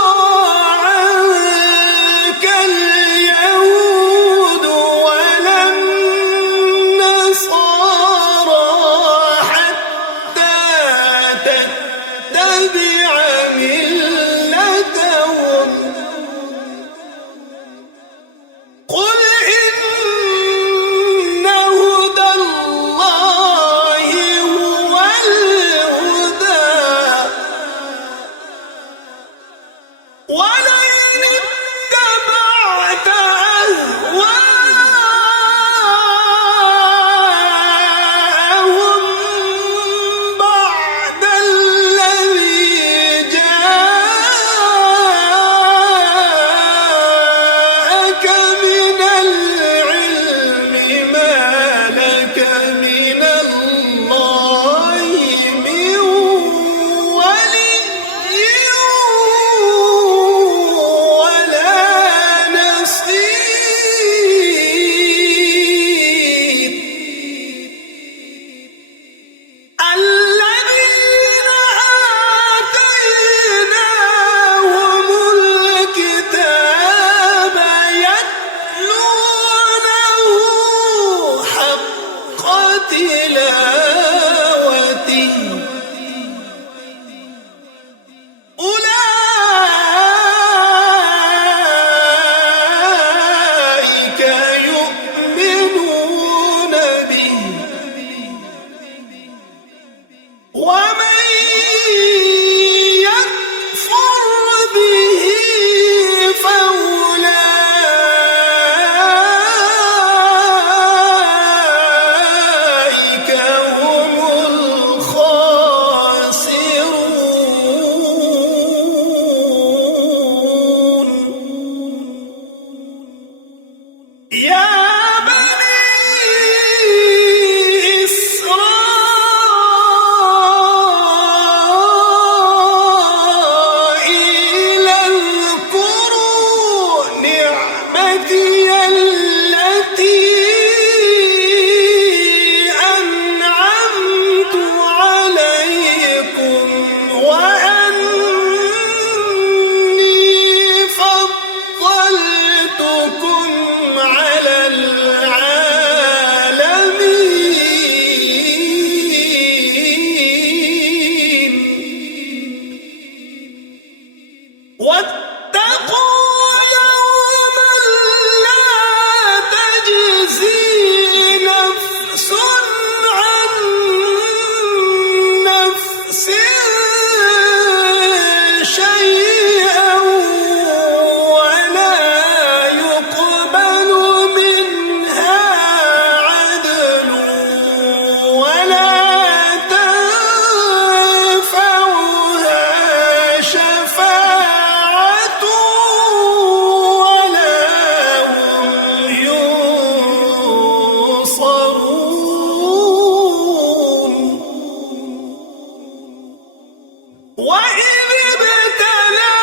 وإذ ابتلى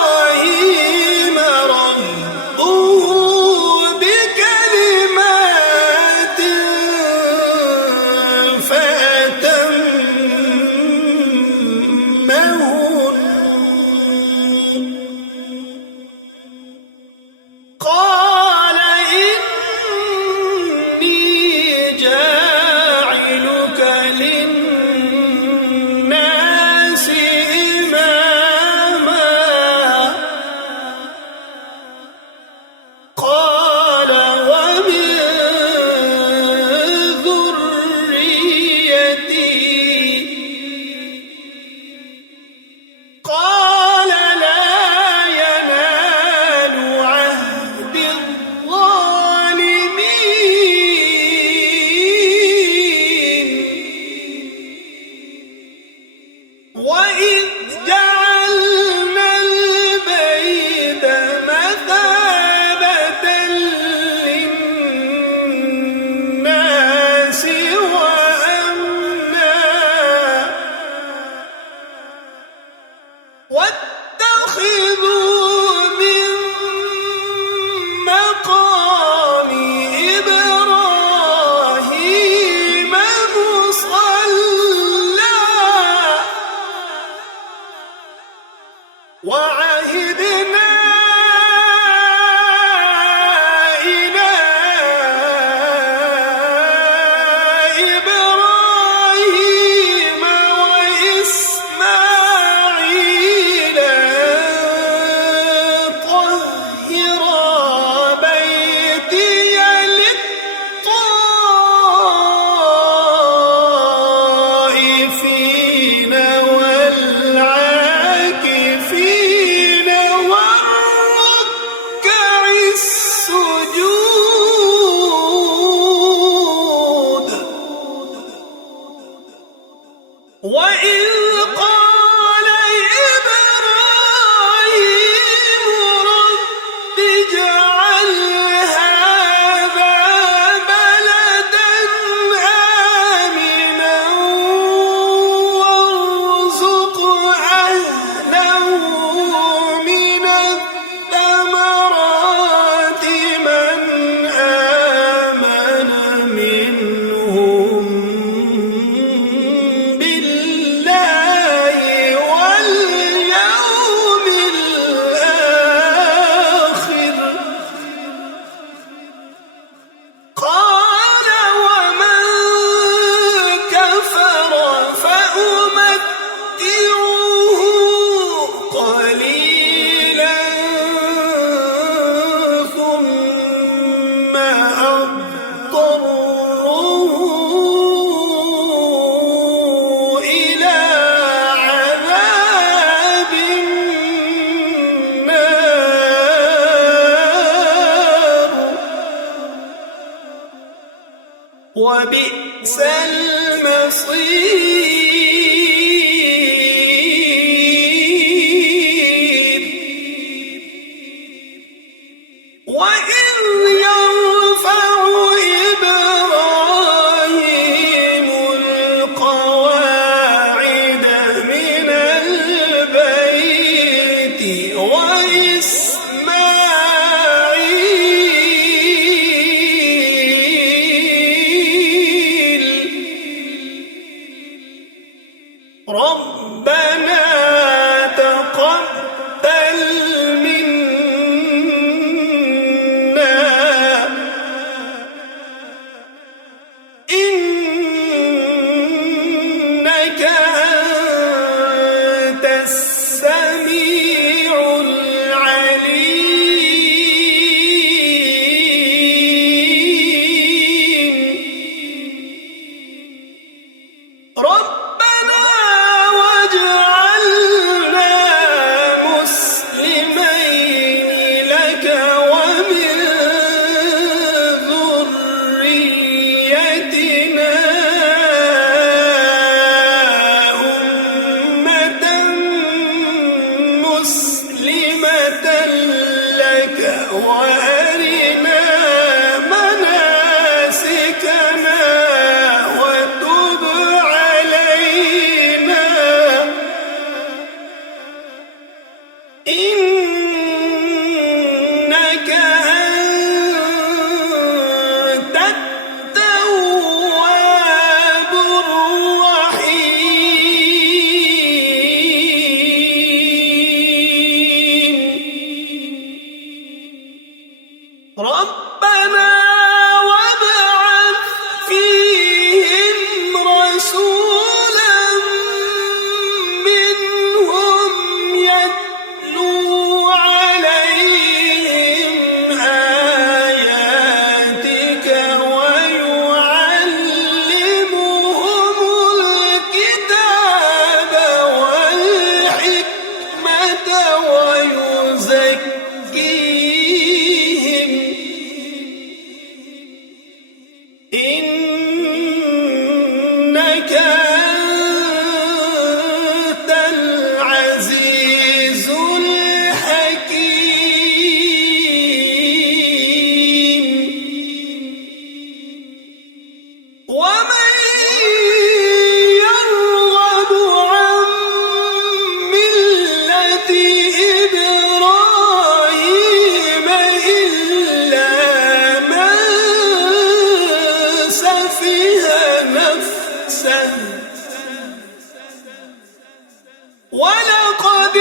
إبراهيم ربه بكلمات فأتمهن قال إني جاعلك للناس إماما قال ومن ذريتي قال لا ينال عهد الظالمين وإذ جعلنا البيت مثابة للناس وأمنا واتخذوا من مقام إبراهيم مصلى وعهدنا إلى إبراهيم وإسماعيل أن طهرا بيتي للطائفين والعاكفين والركع السجود وإذ قال إبراهيم رب اجعل هذا بلدا آمنا وارزق أهله من الثمرات من آمن منهم بالله واليوم الآخر قال ومن كفر فأمتعه قليلا ثم أضطره إلى عذاب النار وبئس المصير وإذ يرفع إبراهيم القواعد من البيت وإسماعيل ربنا تقبل منا إنك أنت السميع العليم ربنا واجعل أنت العزيز الحكيم ومن يرغب عن ملة إبراهيم إلا من سفه نفسه ولقد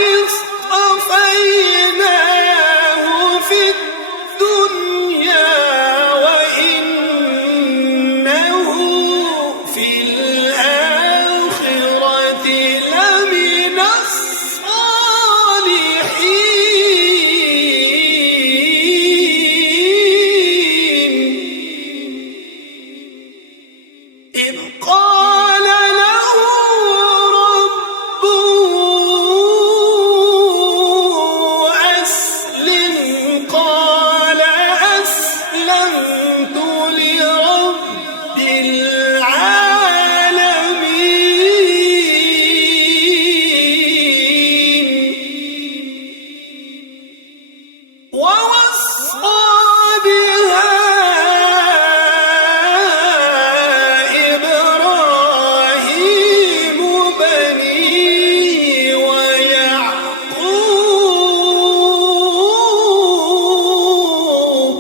اصطفيناه في الدنيا وإنه في الآخرة لمن الصالحين إذ قال له ربه أسلم قال أسلمت لرب العالمين ووصى بها إبراهيم بنيه ويعقوب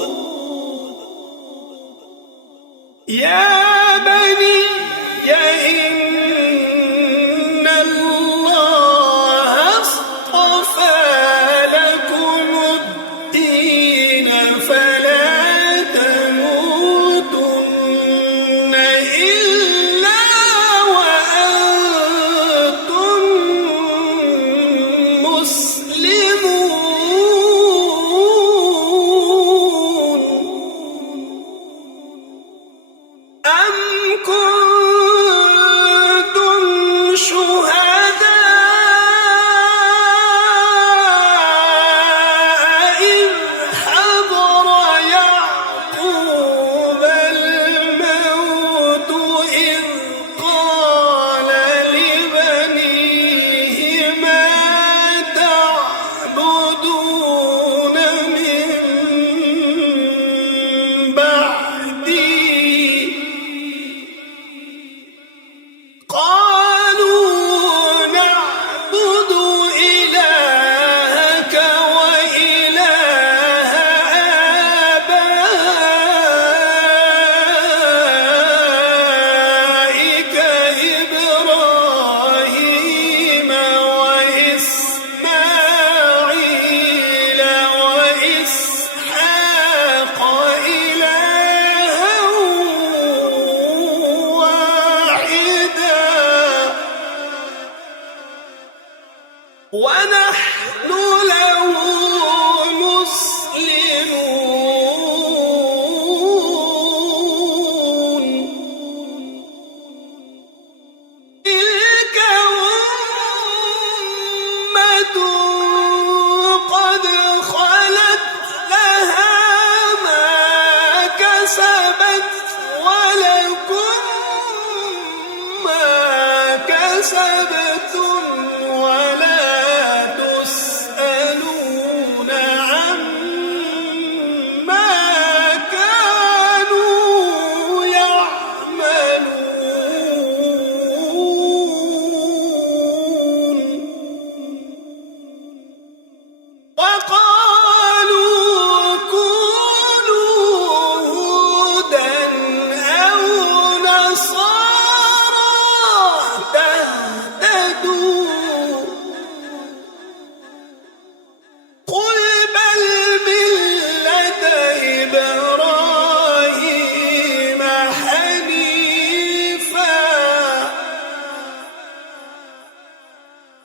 يا بني إن الله اصطفى لكم الدين فلا تموتن إلا وأنتم مسلمون أم كنتم شهداء إذ حضر يعقوب الموت إذ قال لبنيه ما تعبدون من بعدي قالوا نعبد إلهك وإله آبائك إبراهيم وإسماعيل وإسحاق إلها واحدا ونحن له مسلمون تلك أمة قد خلت لها ما كسبت ولكم ما كسبتم ولا تسألون عما كانوا يعملون وقالوا كونوا هودا أو نصارى تهتدوا قل بل ملة إبراهيم حنيفا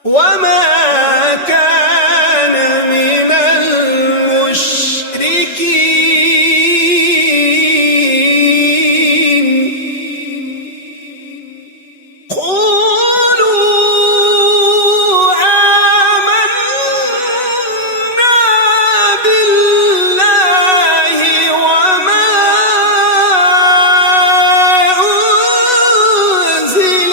وما كان من المشركين قولوا آمنا بالله وما أنزل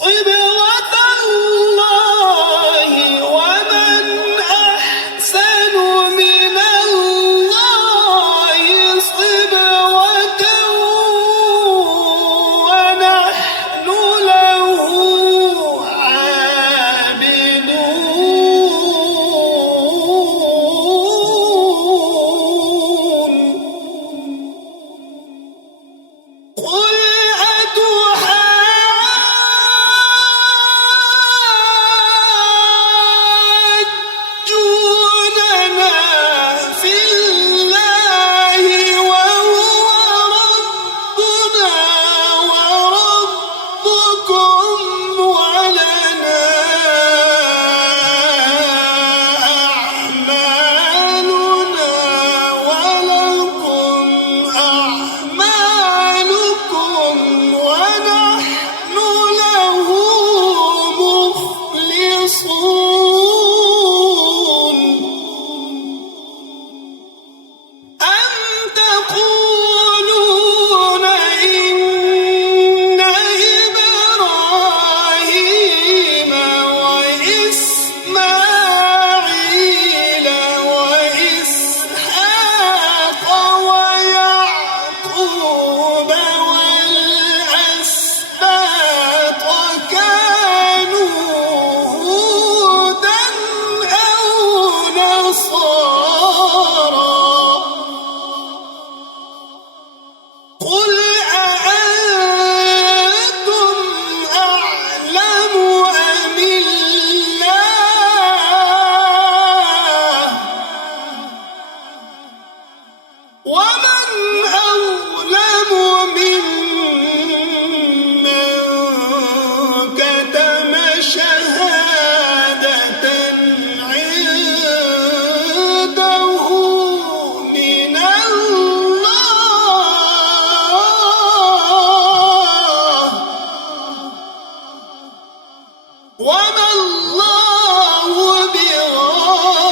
صبغة الله ومن أحسن من الله صبغة ونحن له عابدون قل أتحاجوننا في الله وهو ربنا وربكم ولنا أعمالنا ولكم أعمالكم ونحن له مخلصون أم تقولون إن إبراهيم وإسماعيل وإسحاق ويعقوب والأسباط كانوا هودا أو نصارى قل أأنتم أعلم أم الله ومن أظلم ممن كتم شهادة عنده من الله وما الله بغافل